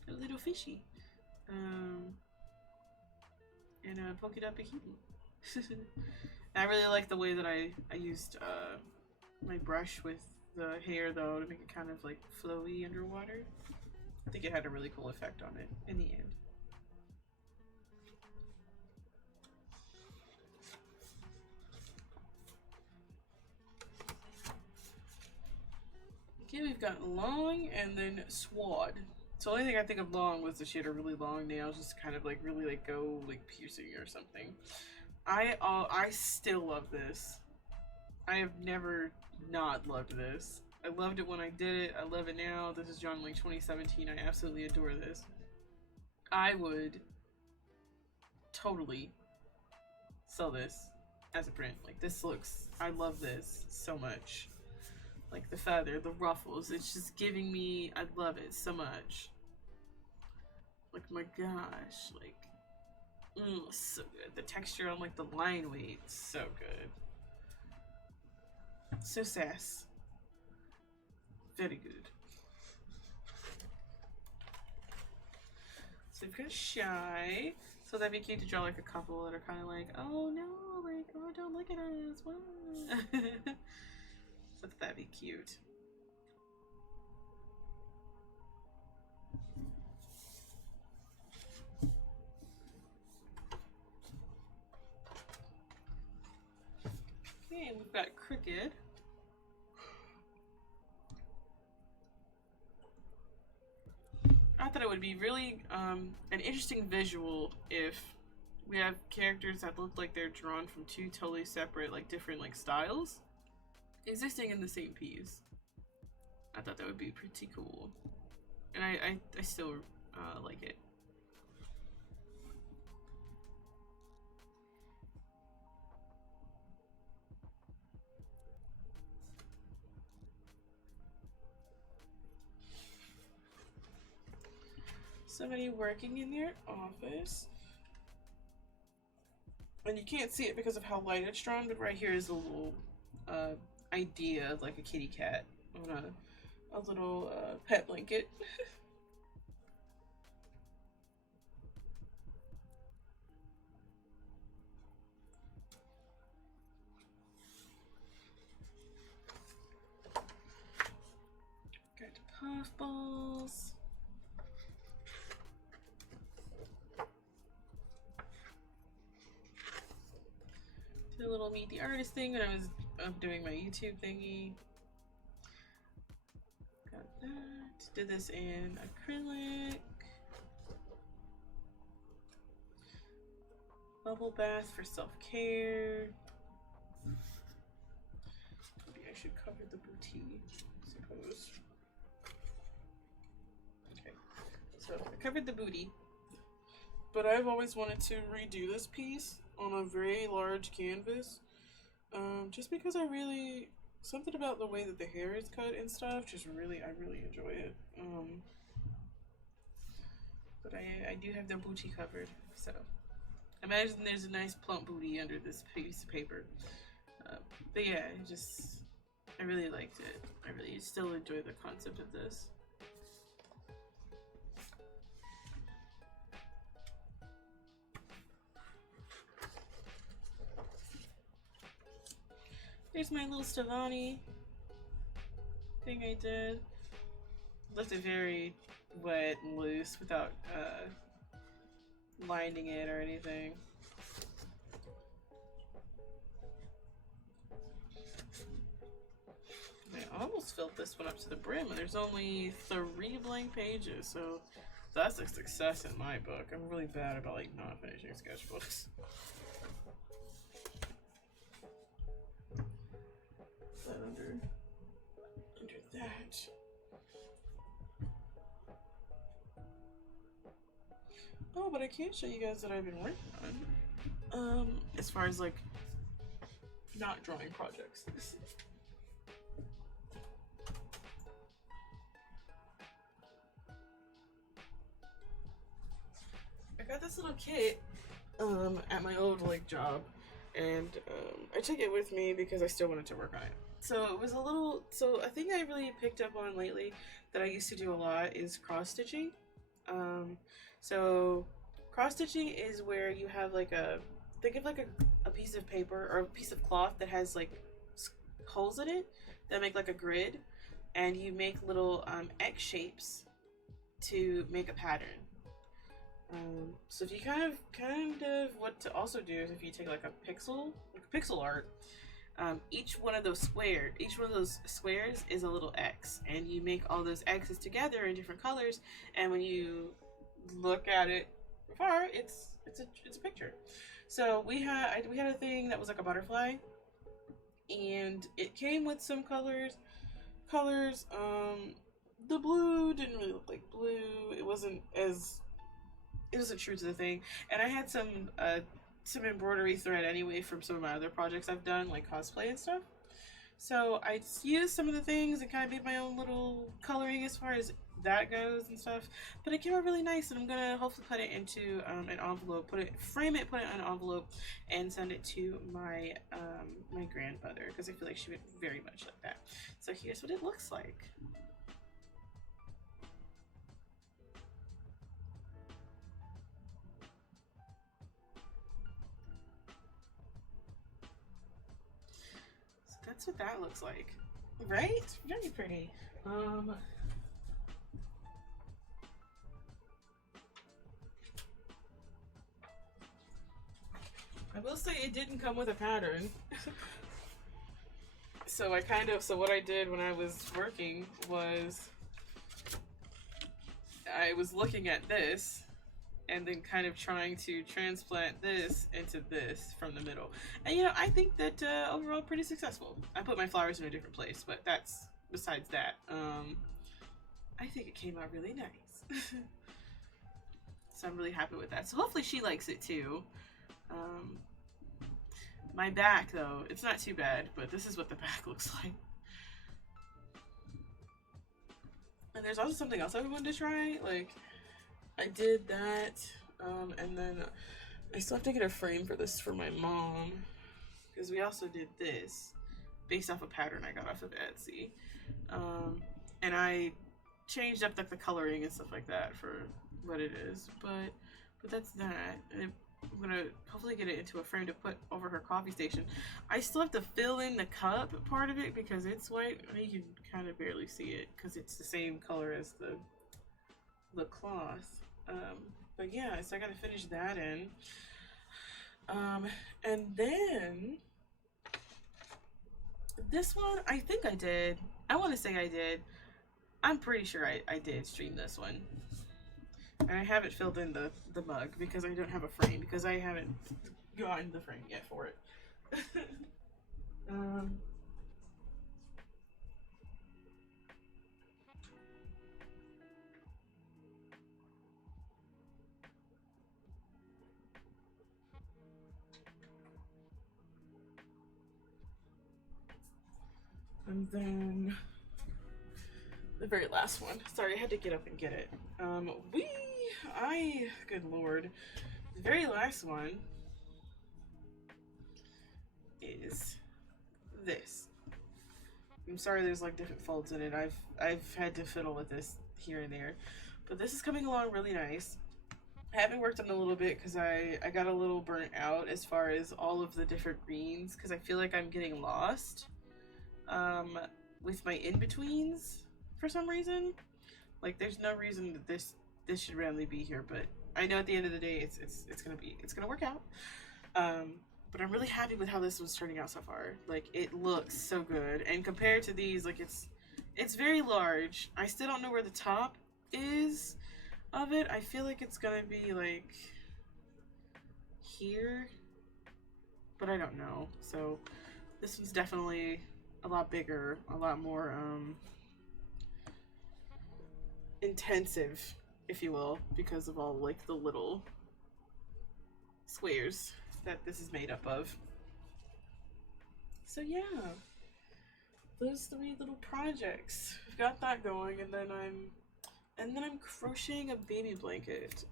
a little fishy, and a polka dot bikini. I really like the way that I used my brush with the hair though to make it kind of like flowy underwater. I think it had a really cool effect on it in the end. Okay, we've got long and then swad. So the only thing I think of long was that she had a really long nails, just kind of like really like go like piercing or something. I still love this. I have never not loved this. I loved it when I did it. I love it now. This is John Link 2017. I absolutely adore this. I would totally sell this as a print. Like, this looks, I love this so much. Like the feather, the ruffles, it's just giving me, I love it so much. Like, my gosh, like, so good. The texture on like the line weight, so good. So sass. Very good. So we've got Shy. So that'd be cute to draw like a couple that are kind of like, oh no, like, oh, don't look at us. Wow. So that'd be cute. Okay, and we've got Crooked. I thought it would be really an interesting visual if we have characters that look like they're drawn from two totally separate, like different like styles existing in the same piece. I thought that would be pretty cool, and I still like it. Somebody working in their office. And you can't see it because of how light it's drawn, but right here is a little idea of like a kitty cat on a little pet blanket. Got puffballs. Did a little meet the artist thing when I was doing my YouTube thingy. Got that. Did this in acrylic. Bubble bath for self-care. Maybe I should cover the booty, I suppose. Okay, so I covered the booty, but I've always wanted to redo this piece on a very large canvas, just because I really, something about the way that the hair is cut and stuff, just really, I really enjoy it. But I do have the booty covered, so imagine there's a nice plump booty under this piece of paper. But yeah, I really liked it. I really still enjoy the concept of this. Here's my little Stevani thing I did. Left it very wet and loose without lining it or anything. I almost filled this one up to the brim, and there's only 3 blank pages, so that's a success in my book. I'm really bad about like not finishing sketchbooks. Under that. Oh, but I can't show you guys that I've been working on. As far as like not drawing projects. I got this little kit at my old like job, and I took it with me because I still wanted to work on it. So it was a little, so a thing I really picked up on lately that I used to do a lot is cross stitching. So cross stitching is where you have like think of like a piece of paper or a piece of cloth that has like holes in it that make like a grid, and you make little X shapes to make a pattern. So if you kind of what to also do is if you take like a pixel art, Each one of those squares is a little X, and you make all those X's together in different colors. And when you look at it far, it's a picture. So we had a thing that was like a butterfly, and it came with some colors. The blue didn't really look like blue. It wasn't true to the thing. And I had some embroidery thread anyway from some of my other projects I've done, like cosplay and stuff. So I used some of the things and kind of made my own little coloring as far as that goes and stuff. But it came out really nice, and I'm gonna hopefully put it into an envelope, frame it, put it in an envelope, and send it to my my grandmother, because I feel like she would very much like that. So here's what it looks like. That's what that looks like, right? It's very pretty. I will say it didn't come with a pattern. So what I did when I was working was I was looking at this and then kind of trying to transplant this into this from the middle. And I think that overall pretty successful. I put my flowers in a different place, but that's besides that. I think it came out really nice. So I'm really happy with that. So hopefully she likes it too. My back though, it's not too bad, but this is what the back looks like. And there's also something else I wanted to try. Like, I did that, and then I still have to get a frame for this for my mom, because we also did this based off a pattern I got off of Etsy, and I changed up like the coloring and stuff like that for what it is, but that's that. And I'm gonna hopefully get it into a frame to put over her coffee station. I still have to fill in the cup part of it because it's white, and you can kind of barely see it because it's the same color as the cloth. But yeah, so I gotta finish that in. And then this one, I think I did. I want to say I did. I'm pretty sure I did stream this one. And I haven't filled in the mug because I don't have a frame, because I haven't gotten the frame yet for it. And then the very last one. Sorry, I had to get up and get it. Good lord. The very last one is this. I'm sorry there's like different folds in it. I've had to fiddle with this here and there. But this is coming along really nice. I haven't worked on it a little bit because I got a little burnt out as far as all of the different greens, because I feel like I'm getting lost with my in-betweens for some reason. Like, there's no reason that this should randomly be here, but I know at the end of the day it's gonna work out. But I'm really happy with how this was turning out so far. Like, it looks so good, and compared to these, like, it's very large. I still don't know where the top is of it. I feel like it's gonna be like here, but I don't know. So this one's definitely a lot bigger, a lot more intensive, if you will, because of all like the little squares that this is made up of. So yeah, those 3 little projects. I've got that going, and then I'm crocheting a baby blanket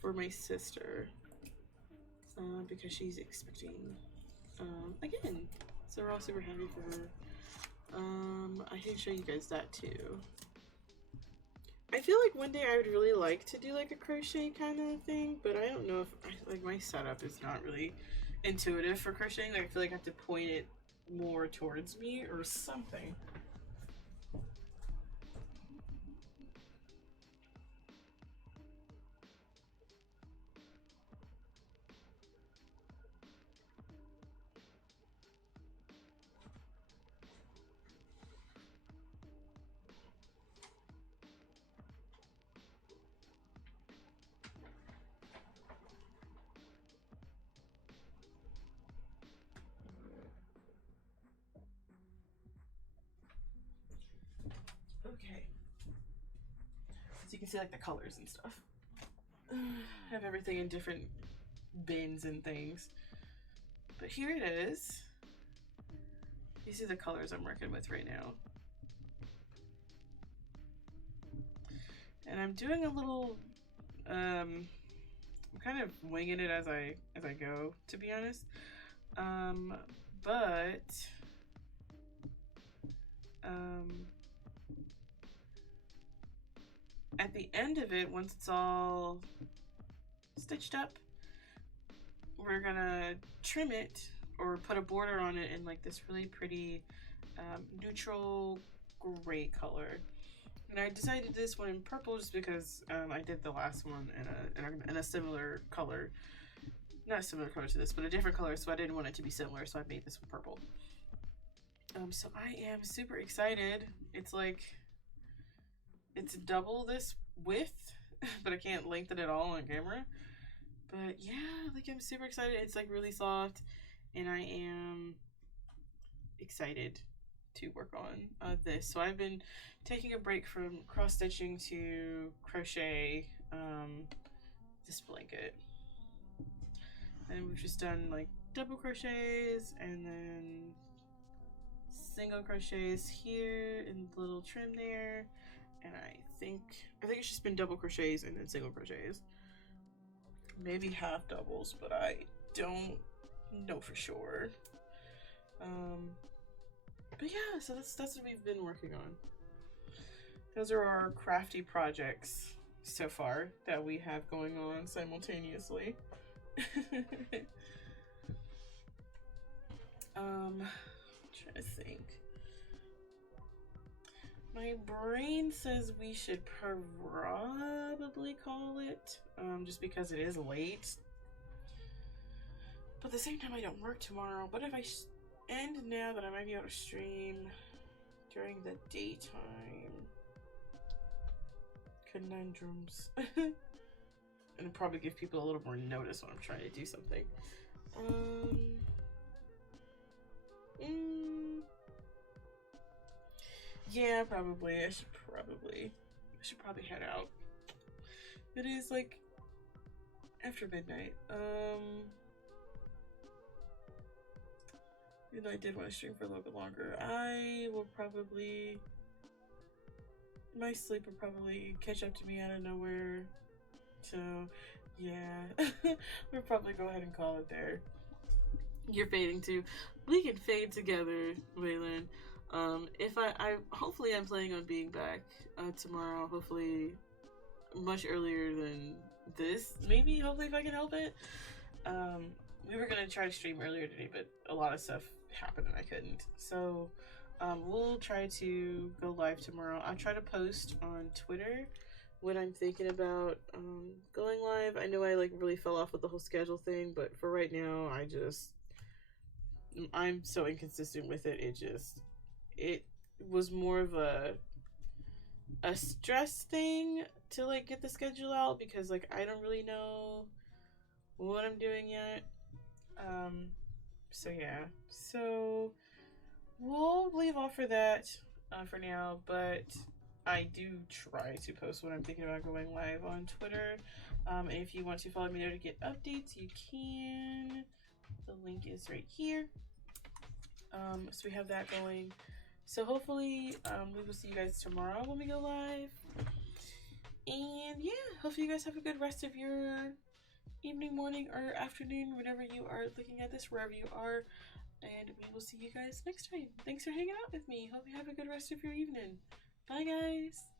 for my sister because she's expecting again. So we're all super happy for her. I can show you guys that too. I feel like one day I would really like to do like a crochet kind of thing, but I don't know if like my setup is not really intuitive for crocheting. Like, I feel like I have to point it more towards me or something. So you can see like the colors and stuff. I have everything in different bins and things. But here it is. These are the colors I'm working with right now. And I'm doing a little, I'm kind of winging it as I go, to be honest. At the end of it, once it's all stitched up, we're gonna trim it or put a border on it in like this really pretty neutral gray color. And I decided to do this one in purple just because I did the last one in a similar color. Not a similar color to this, but a different color, so I didn't want it to be similar, so I made this one purple. So I am super excited. It's like, it's double this width, but I can't lengthen it all on camera. But yeah, like I'm super excited. It's like really soft, and I am excited to work on this. So I've been taking a break from cross stitching to crochet this blanket, and we've just done like double crochets and then single crochets here and the little trim there, and I think it's just been double crochets and then single crochets, maybe half doubles, but I don't know for sure. But yeah, so that's what we've been working on. Those are our crafty projects so far that we have going on simultaneously. I'm trying to think. My brain says we should probably call it, just because it is late. But at the same time, I don't work tomorrow. But if I end now, that I might be able to stream during the daytime. Conundrums. And probably give people a little more notice when I'm trying to do something. Yeah, probably. I should probably head out. It is like after midnight. You know, I did want to stream for a little bit longer. I will probably, my sleep will probably catch up to me out of nowhere. So yeah, we'll probably go ahead and call it there. You're fading too. We can fade together, Waylon. If I hopefully I'm planning on being back tomorrow. Hopefully much earlier than this. Maybe, hopefully, if I can help it. We were gonna try to stream earlier today, but a lot of stuff happened and I couldn't. So we'll try to go live tomorrow. I'll try to post on Twitter when I'm thinking about going live. I know I like really fell off with the whole schedule thing, but for right now, I'm so inconsistent with it. It was more of a stress thing to like get the schedule out, because like I don't really know what I'm doing yet. So yeah, so we'll leave off for that for now, but I do try to post when I'm thinking about going live on Twitter. If you want to follow me there to get updates, you can. The link is right here. So we have that going. So hopefully we will see you guys tomorrow when we go live. And yeah, hopefully you guys have a good rest of your evening, morning, or afternoon, whenever you are looking at this, wherever you are. And we will see you guys next time. Thanks for hanging out with me. Hope you have a good rest of your evening. Bye, guys.